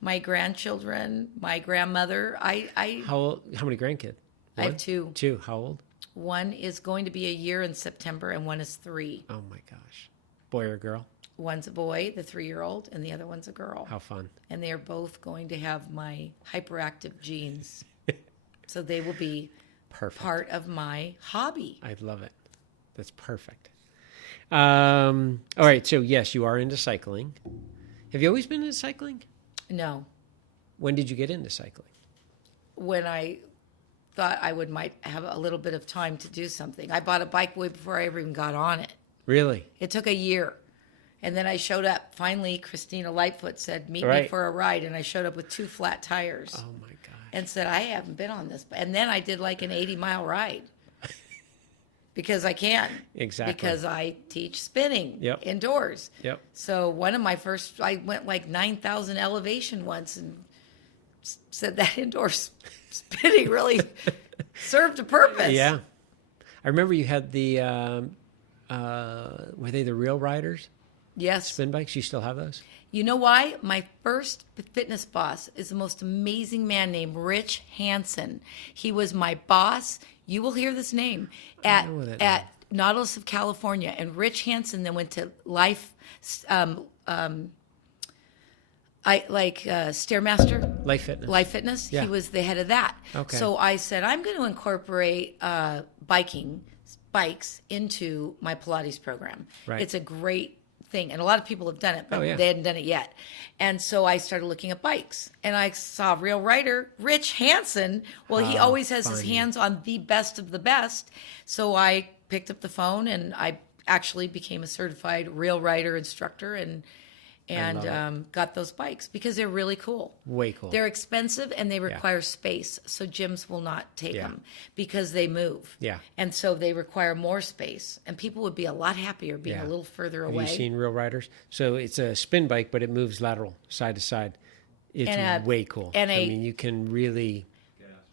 my grandchildren, my grandmother. How many grandkids? I have two. Two. How old? One is going to be a year in September, and one is 3. Oh my gosh. Boy or girl? One's a boy, the 3-year-old, and the other one's a girl. How fun. And they are both going to have my hyperactive genes. So they will be Perfect. part of my hobby. I love it. That's perfect. All right. So, yes, you are into cycling. Have you always been into cycling? No. When did you get into cycling? When I thought I might have a little bit of time to do something. I bought a bike way before I ever even got on it. Really? It took a year. And then I showed up. Finally, Christina Lightfoot said, meet me Right. for a ride. And I showed up with 2 flat tires Oh my gosh. and said, I haven't been on this. And then I did like an 80-mile ride because I can. Exactly. Because I teach spinning Yep. indoors. Yep. So one of my first, I went like 9,000 elevation once and said that indoor spinning really served a purpose. Yeah. I remember you had the, were they the Real Riders? Yes. Spin bikes? You still have those? You know why? My first fitness boss is the most amazing man named Rich Hansen. He was my boss. You will hear this name at know that at Nautilus of California. And Rich Hansen then went to Stairmaster. Life Fitness. Life Fitness. Yeah. He was the head of that. Okay. So I said, I'm going to incorporate bikes into my Pilates program. Right. It's a great thing. And a lot of people have done it, but Oh, yeah. they hadn't done it yet. And so I started looking at bikes. And I saw a real writer, Rich Hansen. Well, he always has his funny. hands on the best of the best. So I picked up the phone and I actually became a certified real rider instructor and got those bikes because they're really cool. Way cool. They're expensive and they require space. So gyms will not take Yeah. them because they move. Yeah. And so they require more space. And people would be a lot happier being Yeah. a little further Have away. you seen Real Riders? So it's a spin bike, but it moves lateral, side to side. It's way cool. and I mean, you can really...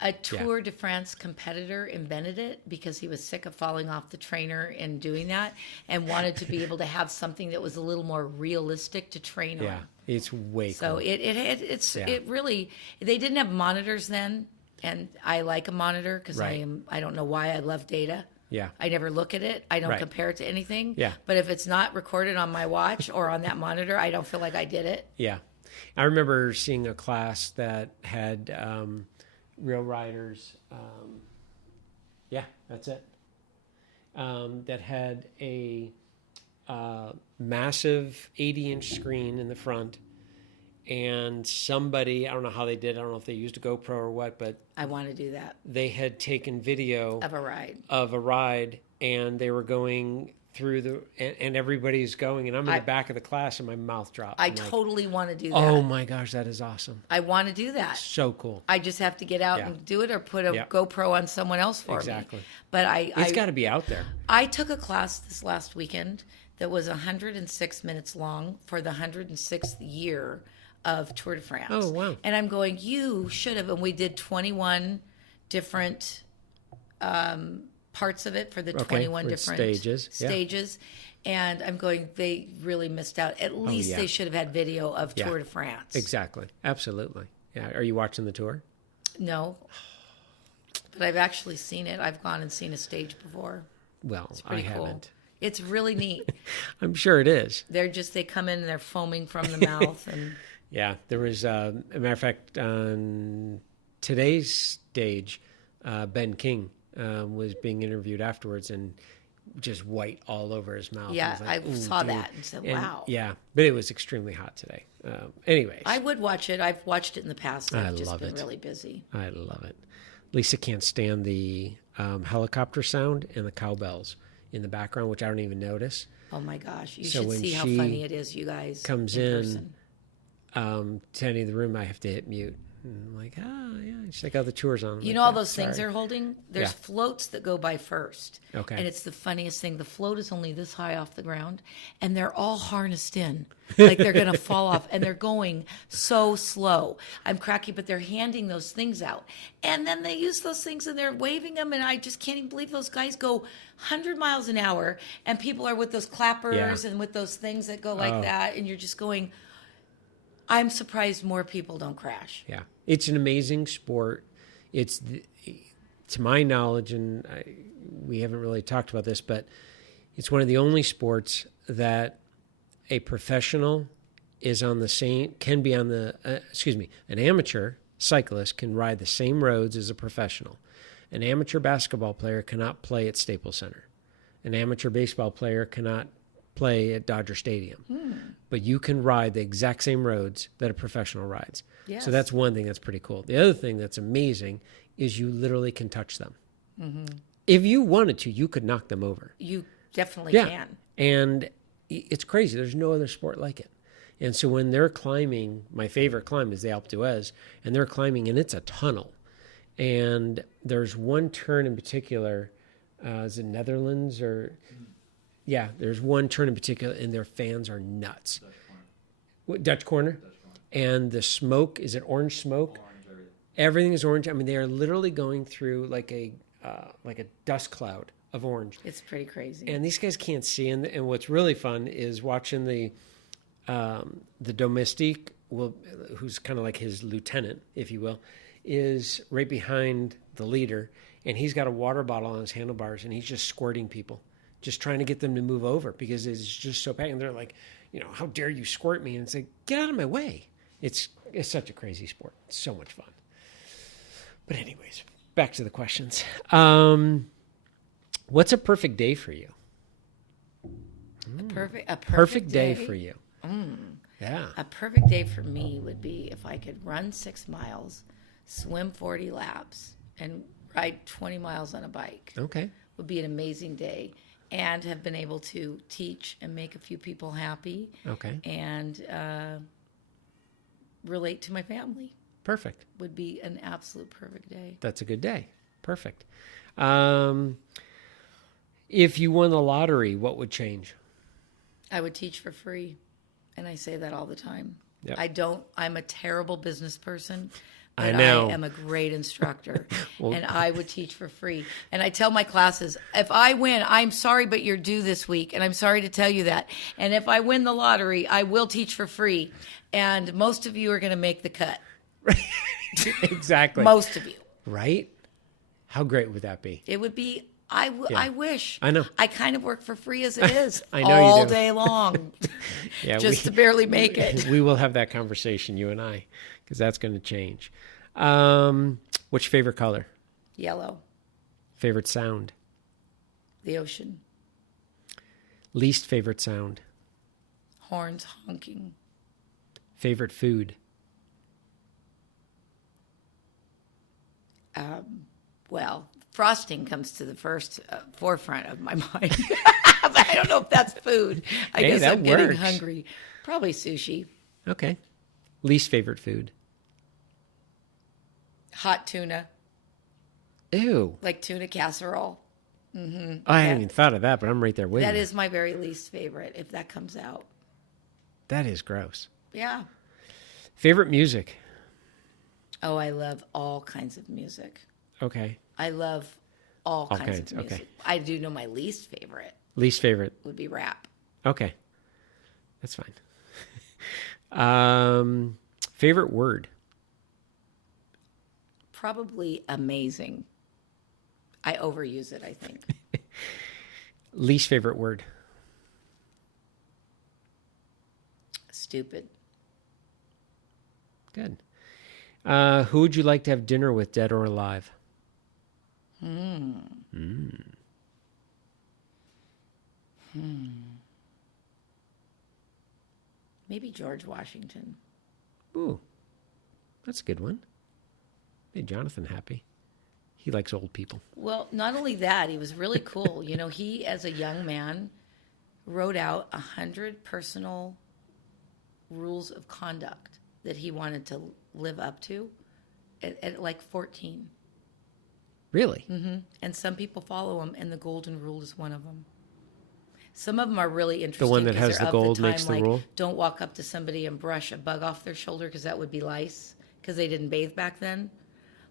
A Tour de France competitor invented it because he was sick of falling off the trainer and doing that and wanted to be able to have something that was a little more realistic to train Yeah, on. it's way So cool. it really, they didn't have monitors then. And I like a monitor because Right. I don't know why I love data. Yeah. I never look at it. I don't Right. compare it to anything. Yeah. But if it's not recorded on my watch or on that monitor, I don't feel like I did it. Yeah. I remember seeing a class that had Real Riders. Yeah, that's it. That had a massive 80-inch screen in the front. And somebody, I don't know how they did, I don't know if they used a GoPro or what, but I want to do that they had taken video of a ride. and they were going through and everybody's going, and I'm in the back of the class and my mouth dropped. I I'm like, totally want to do that. oh my gosh, that is awesome. I want to do that. So cool. I just have to get out Yeah. and do it or put a Yeah. GoPro on someone else for Exactly. me. But It's got to be out there. I took a class this last weekend that was 106 minutes long for the 106th year of Tour de France. Oh, wow. And I'm going, you should have. And we did 21 different parts of it for the 21 for different stages. Yeah. stages. And I'm going, they really missed out. At least yeah. they should have had video of Yeah. Tour de France. Exactly. Absolutely. Yeah. Are you watching the tour? No. But I've actually seen it. I've gone and seen a stage before. Well, It's I pretty cool. haven't. It's really neat. I'm sure it is. They come in and they're foaming from the mouth. And Yeah. There was, a matter of fact, on today's stage, Ben King was being interviewed afterwards, and just white all over his mouth. Yeah, I was like, I saw dude. that and said, wow. Yeah, but it was extremely hot today. Anyways. I would watch it. I've watched it in the past. I've just love been it. really busy. I love it. Lisa can't stand the helicopter sound and the cowbells in the background, which I don't even notice. Oh my gosh. You So should when see how she funny it is, you guys. comes in person. To any of the room, I have to hit mute. And I'm like, yeah. She's like, the tour's on. I'm You like, know all "Yeah, those things sorry." they're holding? There's Yeah. floats that go by first. Okay. And it's the funniest thing. The float is only this high off the ground, and they're all harnessed in. Like they're going to fall off, and they're going so slow. I'm cracking, but they're handing those things out. And then they use those things, and they're waving them, and I just can't even believe those guys go 100 miles an hour, and people are with those clappers Yeah. and with those things that go like that, and you're just going, I'm surprised more people don't crash. Yeah, it's an amazing sport. To my knowledge, and we haven't really talked about this, but it's one of the only sports that a professional is on the same, can be on the, an amateur cyclist can ride the same roads as a professional. An amateur basketball player cannot play at Staples Center. An amateur baseball player cannot play at Dodger Stadium. But you can ride the exact same roads that a professional rides. Yes. So that's one thing that's pretty cool. The other thing that's amazing is you literally can touch them. If you wanted to, you could knock them over. You definitely Yeah. can. And it's crazy. There's no other sport like it. And so when they're climbing, my favorite climb is the Alpe d'Huez, and they're climbing, and it's a tunnel. And there's one turn in particular, is it Netherlands or... Yeah, there's one turn in particular, and their fans are nuts. Dutch Corner? And the smoke, is it orange smoke? Everything is orange. I mean, they are literally going through like a dust cloud of orange. It's pretty crazy. And these guys can't see. And what's really fun is watching the domestique, who's kind of like his lieutenant, if you will, is right behind the leader, and he's got a water bottle on his handlebars, and he's just squirting people, just trying to get them to move over because it's just so packed. And they're like, how dare you squirt me? And it's like, get out of my way. It's such a crazy sport. It's so much fun. But anyways, back to the questions. What's a perfect day for you? A Perfect day for you. Yeah. A perfect day for me would be if I could run 6 miles, swim 40 laps, and ride 20 miles on a bike. Okay. Would be an amazing day. And have been able to teach and make a few people happy. Okay. And relate to my family. Perfect. Would be an absolute perfect day. That's a good day. Perfect. If you won the lottery, what would change? I would teach for free. And I say that all the time. Yep. I'm a terrible business person. I But know. I am a great instructor, and I would teach for free. And I tell my classes, if I win, I'm sorry, but you're due this week, and I'm sorry to tell you that. And if I win the lottery, I will teach for free. And most of you are going to make the cut. Exactly. Most of you. Right? How great would that be? It would be, I wish. I know. I kind of work for free as it is I know you all do. day long, Yeah, just to barely make it. We will have that conversation, you and I, because that's going to change. What's your favorite color? Yellow, Favorite sound? the ocean, Least favorite sound? horns honking, Favorite food? well, frosting comes to the first forefront of my mind. But I don't know if that's food. I Hey, guess that I'm getting works. hungry. Probably sushi. Okay. Least favorite food? Hot tuna, Ew. like tuna casserole. I hadn't even thought of that, but I'm right there with That you. is my very least favorite if that comes out. That is gross. Yeah. Favorite music? Oh, I love all kinds of music. Okay. I love all kinds kinds, of music. okay. I do know my least favorite Least favorite? would be rap. Okay. That's fine. Favorite word? Probably amazing. I overuse it, I think. Least favorite word? Stupid. Good. Who would you like to have dinner with, dead or alive? Maybe George Washington. Ooh, that's a good one. Made Jonathan happy. He likes old people. Well, not only that, he was really cool. You know, he, as a young man, wrote out 100 personal rules of conduct that he wanted to live up to at like 14. Really? Mm-hmm. And some people follow them, and the golden rule is one of them. Some of them are really interesting. The one that 'cause has they're the of gold time, makes the like, rule? Don't walk up to somebody and brush a bug off their shoulder because that would be lice, because they didn't bathe back then.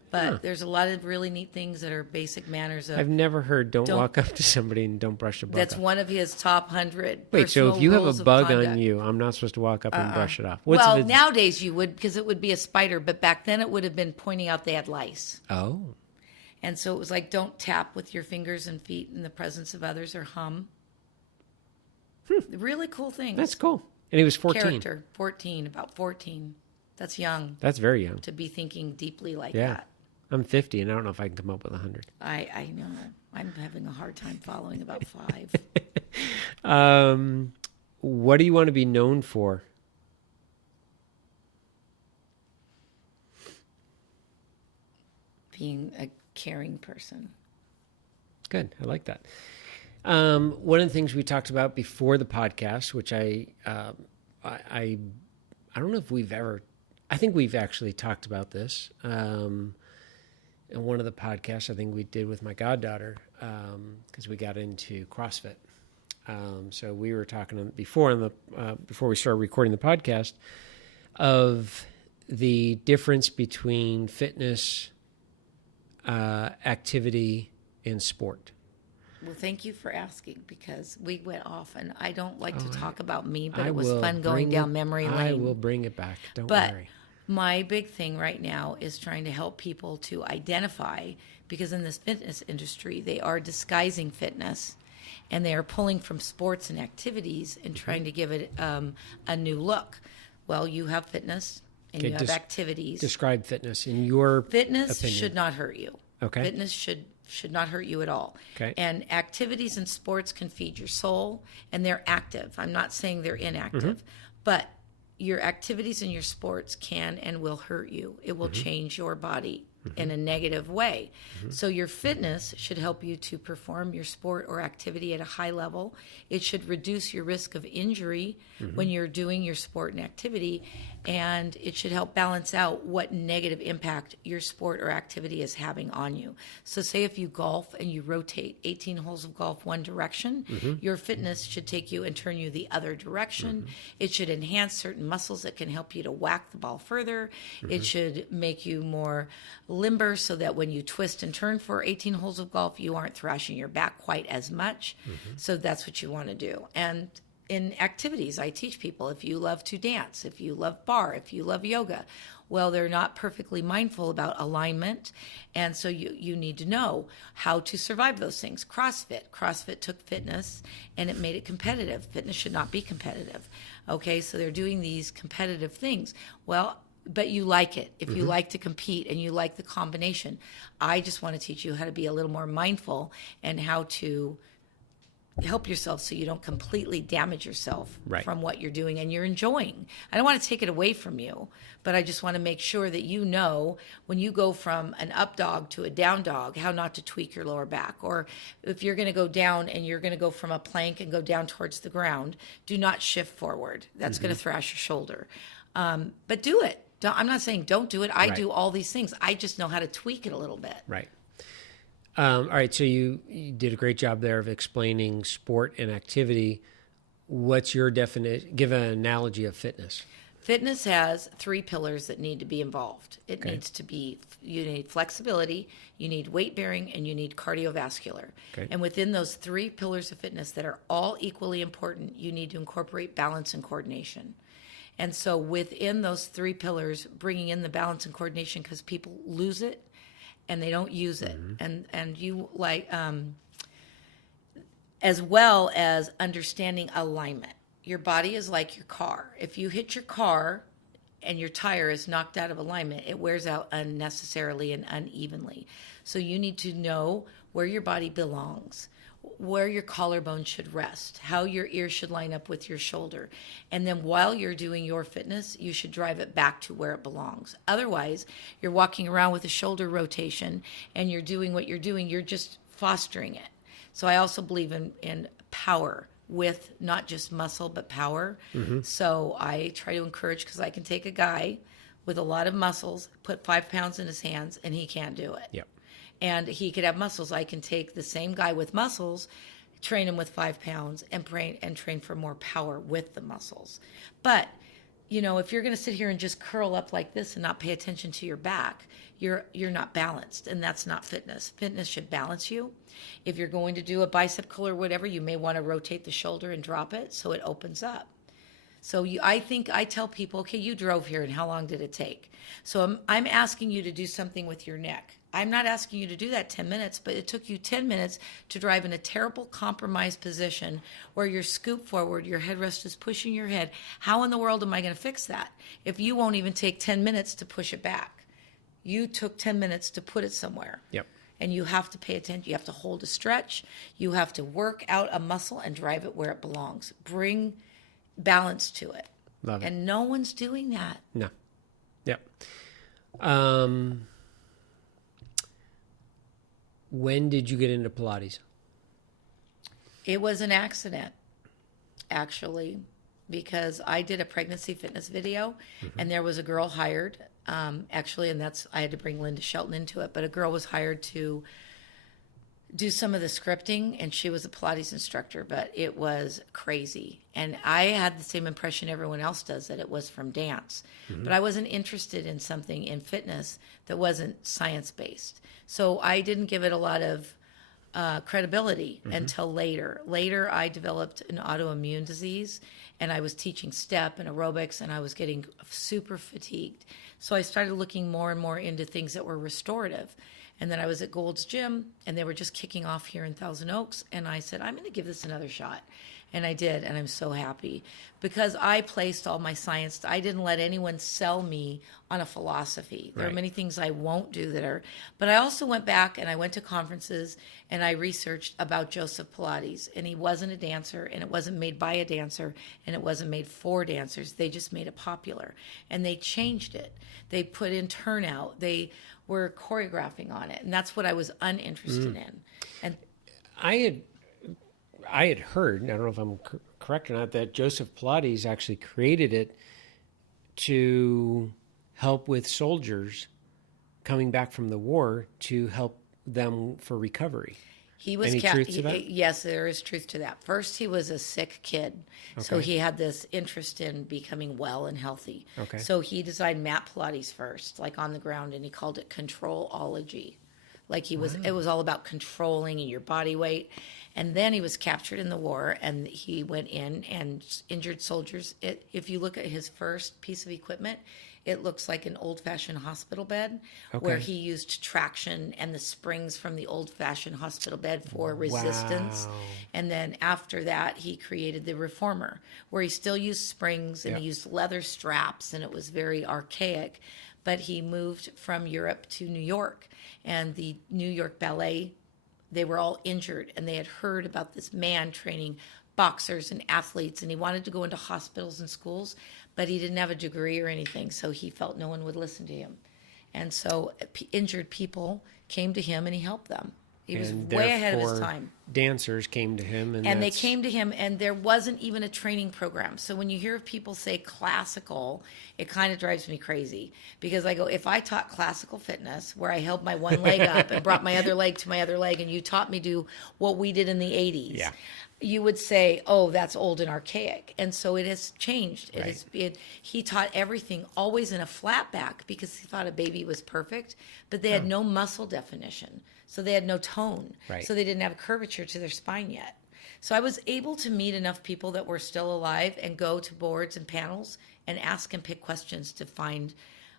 But there's a lot of really neat things that are basic manners. I've never heard don't walk up to somebody and don't brush a bug That's off. one of his top 100. Wait, so if you have a bug on conduct. you, I'm not supposed to walk up and brush it off. Well, nowadays you would, because it would be a spider, but back then it would have been pointing out they had lice. Oh. And so it was like, don't tap with your fingers and feet in the presence of others or hum. Really cool things. That's cool. And he was 14. Character, 14, about 14. That's young That's very young. to be thinking deeply like Yeah. that. I'm 50, and I don't know if I can come up with 100. I know. I'm having a hard time following about 5. What do you want to be known for? Being a caring person. Good. I like that. One of the things we talked about before the podcast, which I don't know if I think we've actually talked about this. In one of the podcasts I think we did with my goddaughter, because we got into CrossFit. So we were talking before we started recording the podcast of the difference between fitness, activity, and sport. Well, thank you for asking, because we went off, and I don't like to talk about me, but it was fun going down memory lane. I will bring it back. Don't worry. My big thing right now is trying to help people to identify, because in this fitness industry, they are disguising fitness, and they are pulling from sports and activities and trying to give it a new look. Well, you have fitness and you have activities. Describe fitness in your Fitness opinion. should not hurt you. Okay. Fitness should not hurt you at all. Okay. And activities and sports can feed your soul, and they're active. I'm not saying they're inactive, but your activities and your sports can and will hurt you. It will change your body in a negative way. So your fitness should help you to perform your sport or activity at a high level. It should reduce your risk of injury when you're doing your sport and activity, and it should help balance out what negative impact your sport or activity is having on you. So say if you golf and you rotate 18 holes of golf one direction, your fitness should take you and turn you the other direction. It should enhance certain muscles that can help you to whack the ball further. It should make you more limber so that when you twist and turn for 18 holes of golf, you aren't thrashing your back quite as much. So that's what you want to do. And in activities, I teach people, if you love to dance, if you love bar, if you love yoga, well, they're not perfectly mindful about alignment. And so you need to know how to survive those things. CrossFit took fitness and it made it competitive. Fitness should not be competitive. Okay, so they're doing these competitive things. Well, but you like it. If you like to compete and you like the combination, I just want to teach you how to be a little more mindful and how to help yourself so you don't completely damage yourself from what you're doing and you're enjoying. I don't want to take it away from you, but I just want to make sure that you know when you go from an up dog to a down dog, how not to tweak your lower back. Or if you're going to go down and you're going to go from a plank and go down towards the ground, do not shift forward. That's going to thrash your shoulder. But do it. I'm not saying don't do it. I do all these things. I just know how to tweak it a little bit. Right. All right. So you did a great job there of explaining sport and activity. What's your definition? Give an analogy of fitness. Fitness has 3 pillars that need to be involved. It needs to be, you need flexibility, you need weight bearing, and you need cardiovascular. Okay. And within those 3 pillars of fitness that are all equally important, you need to incorporate balance and coordination. And so within those 3 pillars, bringing in the balance and coordination, because people lose it and they don't use it. And you like, as well as understanding alignment. Your body is like your car. If you hit your car and your tire is knocked out of alignment, it wears out unnecessarily and unevenly. So you need to know where your body belongs. where your collarbone should rest, how your ear should line up with your shoulder. And then while you're doing your fitness, you should drive it back to where it belongs. Otherwise, you're walking around with a shoulder rotation and you're doing what you're doing, you're just fostering it. So I also believe in power with not just muscle, but power. So I try to encourage, because I can take a guy with a lot of muscles, put 5 pounds in his hands, and he can't do it. Yep. And he could have muscles. I can take the same guy with muscles, train him with 5 pounds, and train for more power with the muscles. But, you know, if you're going to sit here and just curl up like this and not pay attention to your back, you're not balanced, and that's not fitness. Fitness should balance you. If you're going to do a bicep curl or whatever, you may want to rotate the shoulder and drop it so it opens up. So I think I tell people, okay, you drove here, and how long did it take? So I'm asking you to do something with your neck. I'm not asking you to do that 10 minutes, but it took you 10 minutes to drive in a terrible compromised position where you're scooped forward, your headrest is pushing your head. How in the world am I going to fix that if you won't even take 10 minutes to push it back? You took 10 minutes to put it somewhere. Yep. And you have to pay attention. You have to hold a stretch. You have to work out a muscle and drive it where it belongs. Bring balance to it. Love it. And no one's doing that. No. Yep. When did you get into Pilates? It was an accident, actually, because I did a pregnancy fitness video, and there was a girl hired, actually, and I had to bring Linda Shelton into it, but a girl was hired to do some of the scripting, and she was a Pilates instructor, but it was crazy. And I had the same impression everyone else does, that it was from dance. But I wasn't interested in something in fitness that wasn't science-based. So I didn't give it a lot of credibility until later. Later, I developed an autoimmune disease, and I was teaching step and aerobics, and I was getting super fatigued. So I started looking more and more into things that were restorative. And then I was at Gold's Gym, and they were just kicking off here in Thousand Oaks. And I said, I'm going to give this another shot. And I did, and I'm so happy. Because I placed all my science. I didn't let anyone sell me on a philosophy. There are many things I won't do that are. But I also went back, and I went to conferences, and I researched about Joseph Pilates. And he wasn't a dancer, and it wasn't made by a dancer, and it wasn't made for dancers. They just made it popular. And they changed it. They put in turnout. They were choreographing on it, and that's what I was uninterested in. And I had heard, I don't know if I'm correct or not, that Joseph Pilates actually created it to help with soldiers coming back from the war, to help them for recovery. he was Any truth to that? Yes, there is truth to that. First, he was a sick kid, so he had this interest in becoming well and healthy. Okay. So he designed mat Pilates first, like on the ground, and he called it controlology. Like it was all about controlling your body weight. And then he was captured in the war, and he went in and injured soldiers. If you look at his first piece of equipment, it looks like an old-fashioned hospital bed, where he used traction and the springs from the old-fashioned hospital bed for resistance. Wow. And then after that, he created the reformer, where he still used springs and he used leather straps, and it was very archaic. But he moved from Europe to New York, and the New York Ballet, they were all injured, and they had heard about this man training boxers and athletes, and he wanted to go into hospitals and schools, but he didn't have a degree or anything, so he felt no one would listen to him. And so injured people came to him, and he helped them. He was way ahead of his time. Dancers came to him, and they came to him, and there wasn't even a training program. So when you hear people say classical, it kind of drives me crazy, because I go, if I taught classical fitness, where I held my one leg up and brought my other leg to my other leg, and you taught me do what we did in the 80s, you would say, oh, that's old and archaic. And so it has changed. He taught everything always in a flat back, because he thought a baby was perfect, but they had no muscle definition. So they had no tone. So they didn't have a curvature to their spine yet. So I was able to meet enough people that were still alive and go to boards and panels and ask and pick questions to find,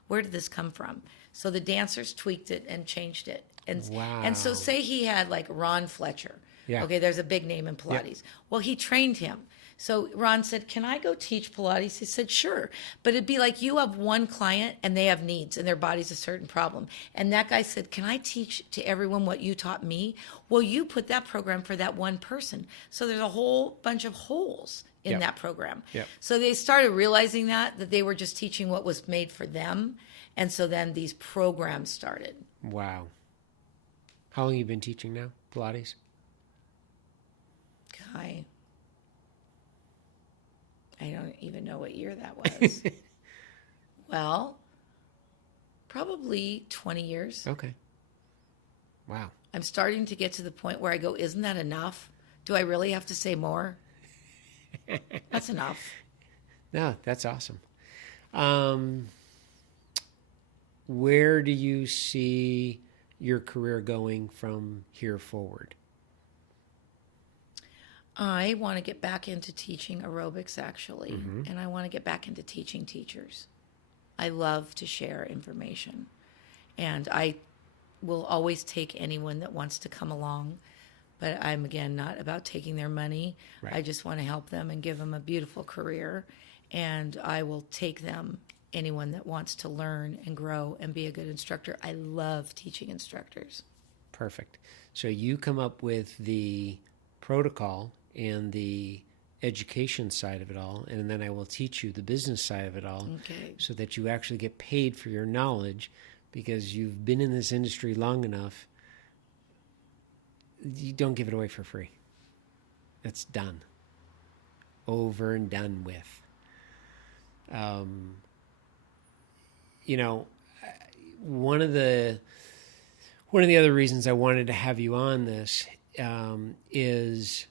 where did this come from? So the dancers tweaked it and changed it. And so say he had like Ron Fletcher, Yeah. Okay, there's a big name in Pilates. Well, he trained him. So Ron said, "Can I go teach Pilates?" He said, "Sure." But it'd be like you have one client and they have needs and their body's a certain problem. And that guy said, "Can I teach to everyone what you taught me?" Well, you put that program for that one person. So there's a whole bunch of holes in that program. Yep. So they started realizing that they were just teaching what was made for them. And so then these programs started. Wow. How long have you been teaching now, Pilates? I don't even know what year that was. Well, probably 20 years. Okay. Wow. I'm starting to get to the point where I go, isn't that enough? Do I really have to say more? That's enough. No, that's awesome. Where do you see your career going from here forward? I want to get back into teaching aerobics, actually, and I want to get back into teaching teachers. I love to share information, and I will always take anyone that wants to come along, but I'm, again, not about taking their money. Right. I just want to help them and give them a beautiful career, and I will take them, anyone that wants to learn and grow and be a good instructor. I love teaching instructors. Perfect. So you come up with the protocol and the education side of it all, and then I will teach you the business side of it all, so that you actually get paid for your knowledge, because you've been in this industry long enough. You don't give it away for free. It's done. Over and done with. You know, one of the other reasons I wanted to have you on this is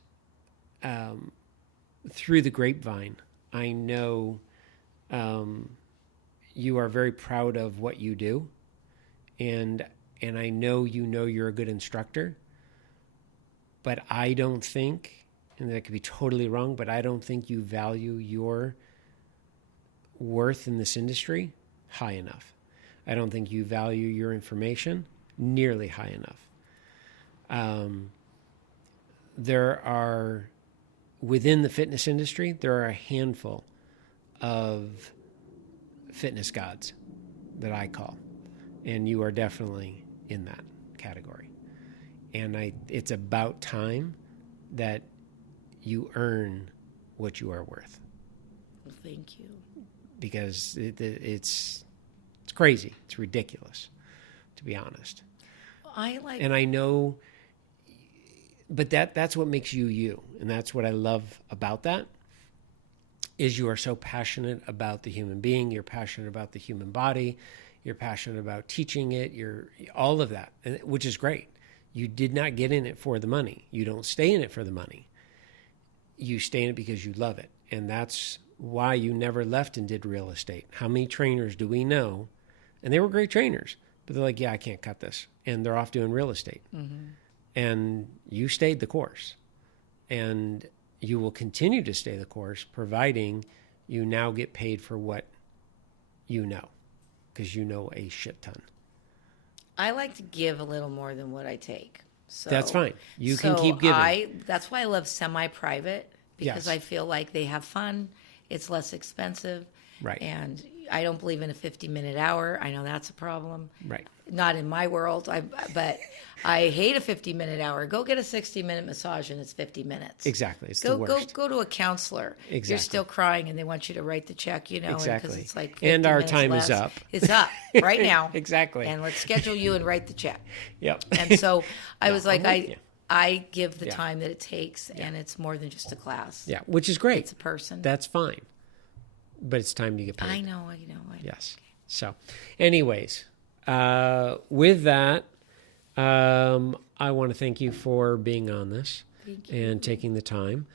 through the grapevine. I know you are very proud of what you do, and I know you're a good instructor, but I don't think, and that could be totally wrong, but I don't think you value your worth in this industry high enough. I don't think you value your information nearly high enough. There are, within the fitness industry, there are a handful of fitness gods that I call, and you are definitely in that category. And it's about time that you earn what you are worth. Well, thank you. Because it's crazy. It's ridiculous, to be honest. And I know, but that's what makes you you. And that's what I love about that, is you are so passionate about the human being. You're passionate about the human body. You're passionate about teaching it. You're all of that, which is great. You did not get in it for the money. You don't stay in it for the money. You stay in it because you love it. And that's why you never left and did real estate. How many trainers do we know? And they were great trainers, but they're like, yeah, I can't cut this. And they're off doing real estate. And you stayed the course. And you will continue to stay the course, providing you now get paid for what you know, because you know a shit ton. I like to give a little more than what I take. So that's fine. You can keep giving. That's why I love semi-private, because Yes. I feel like they have fun. It's less expensive. Right. And I don't believe in a 50-minute hour. I know that's a problem. Right. Not in my world. But I hate a 50-minute hour. Go get a 60-minute massage and it's 50 minutes. Exactly. It's the worst. Go to a counselor. Exactly. You're still crying and they want you to write the check, Exactly. because it's like 50 and our minutes time less. is up. It's up right now. Exactly. And let's schedule you and write the check. Yep. And so I was like, I'm with you. I give the time that it takes, and it's more than just a class. Yeah, which is great. It's a person. That's fine. But it's time to get paid. I know. Yes. So, anyways, with that, I want to thank you for being on this and taking the time.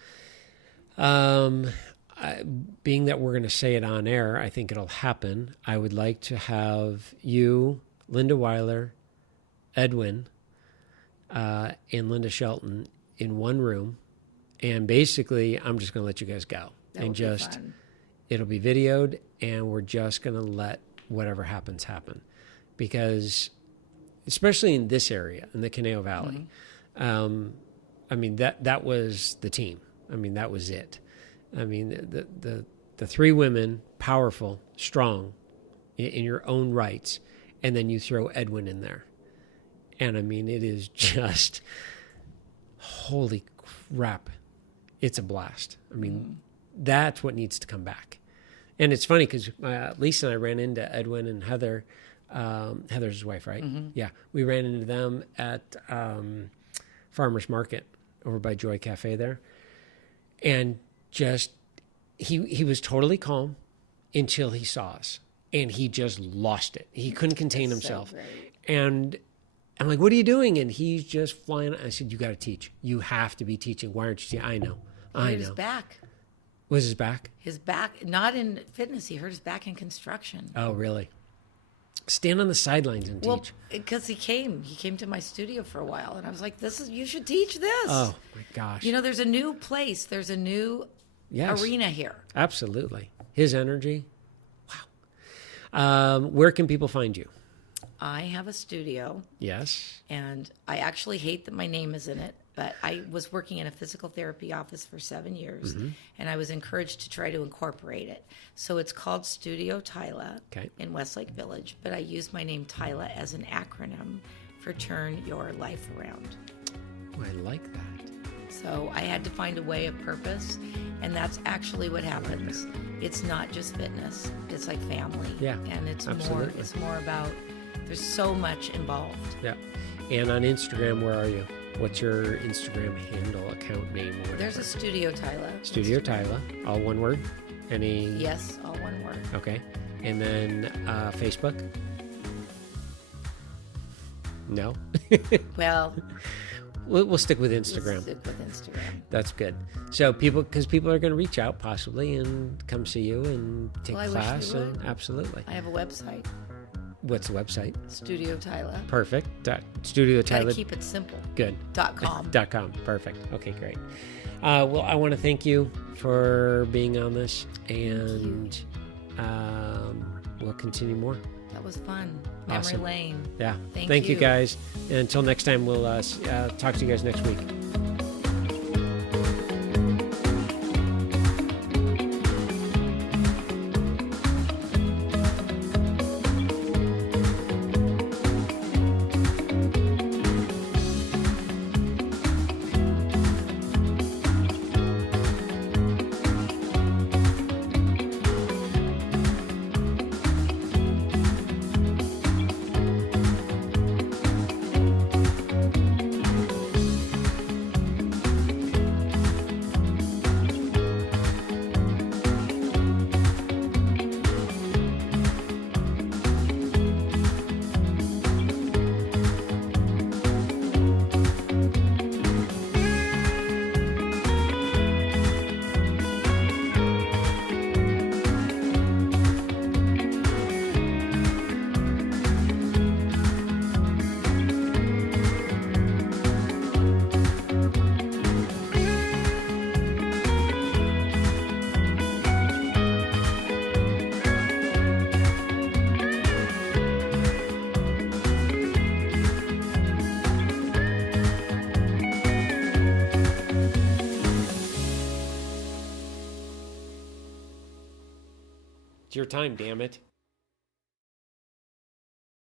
Being that we're going to say it on air, I think it'll happen. I would like to have you, Linda Weiler, Edwin, and Linda Shelton in one room. And basically, I'm just going to let you guys go. That and would be fun. It'll be videoed, and we're just going to let whatever happens happen. Because, especially in this area, in the Conejo Valley, I mean, that was the team. I mean, that was it. I mean, the three women, powerful, strong in your own rights, and then you throw Edwin in there. And I mean, it is just, holy crap. It's a blast. I mean, that's what needs to come back. And it's funny because Lisa and I ran into Edwin and Heather. Heather's his wife, right? Mm-hmm. Yeah. We ran into them at Farmer's Market over by Joy Cafe there. And just, he was totally calm until he saw us. And he just lost it. He couldn't contain himself. So and I'm like, what are you doing? And he's just flying. I said, you got to teach. You have to be teaching. Why aren't you teaching? I know. I know. His back. Was his back? His back, not in fitness. He hurt his back in construction. Oh, really? Stand on the sidelines and teach. Well, because he came to my studio for a while, and I was like, you should teach this. Oh, my gosh. You know, there's a new place. There's a new arena here. Absolutely. His energy. Wow. Where can people find you? I have a studio. Yes. And I actually hate that my name is in it, but I was working in a physical therapy office for 7 years, and I was encouraged to try to incorporate it. So it's called Studio Tyla in Westlake Village, but I use my name Tyla as an acronym for Turn Your Life Around. Oh, I like that. So I had to find a way of purpose, and that's actually what happens. It's not just fitness. It's like family. Yeah, and it's absolutely. more about, there's so much involved. Yeah. And on Instagram, where are you? What's your Instagram handle, account name? There's a Studio Tyla. Studio Tyla, all one word? Any? Yes, all one word. Okay. And then Facebook? No? Well, we'll stick with Instagram. We'll stick with Instagram. That's good. So because people are going to reach out possibly and come see you and take class. Absolutely. I have a website. What's the website? Studio Tyla. Perfect. Studio Tyla. Gotta keep it simple. Good. .com. .com. Perfect. Okay, great. Well, I want to thank you for being on this, and we'll continue more. That was fun. Awesome. Memory lane. Yeah. Thank you guys. And until next time, we'll talk to you guys next week. It's your time, damn it.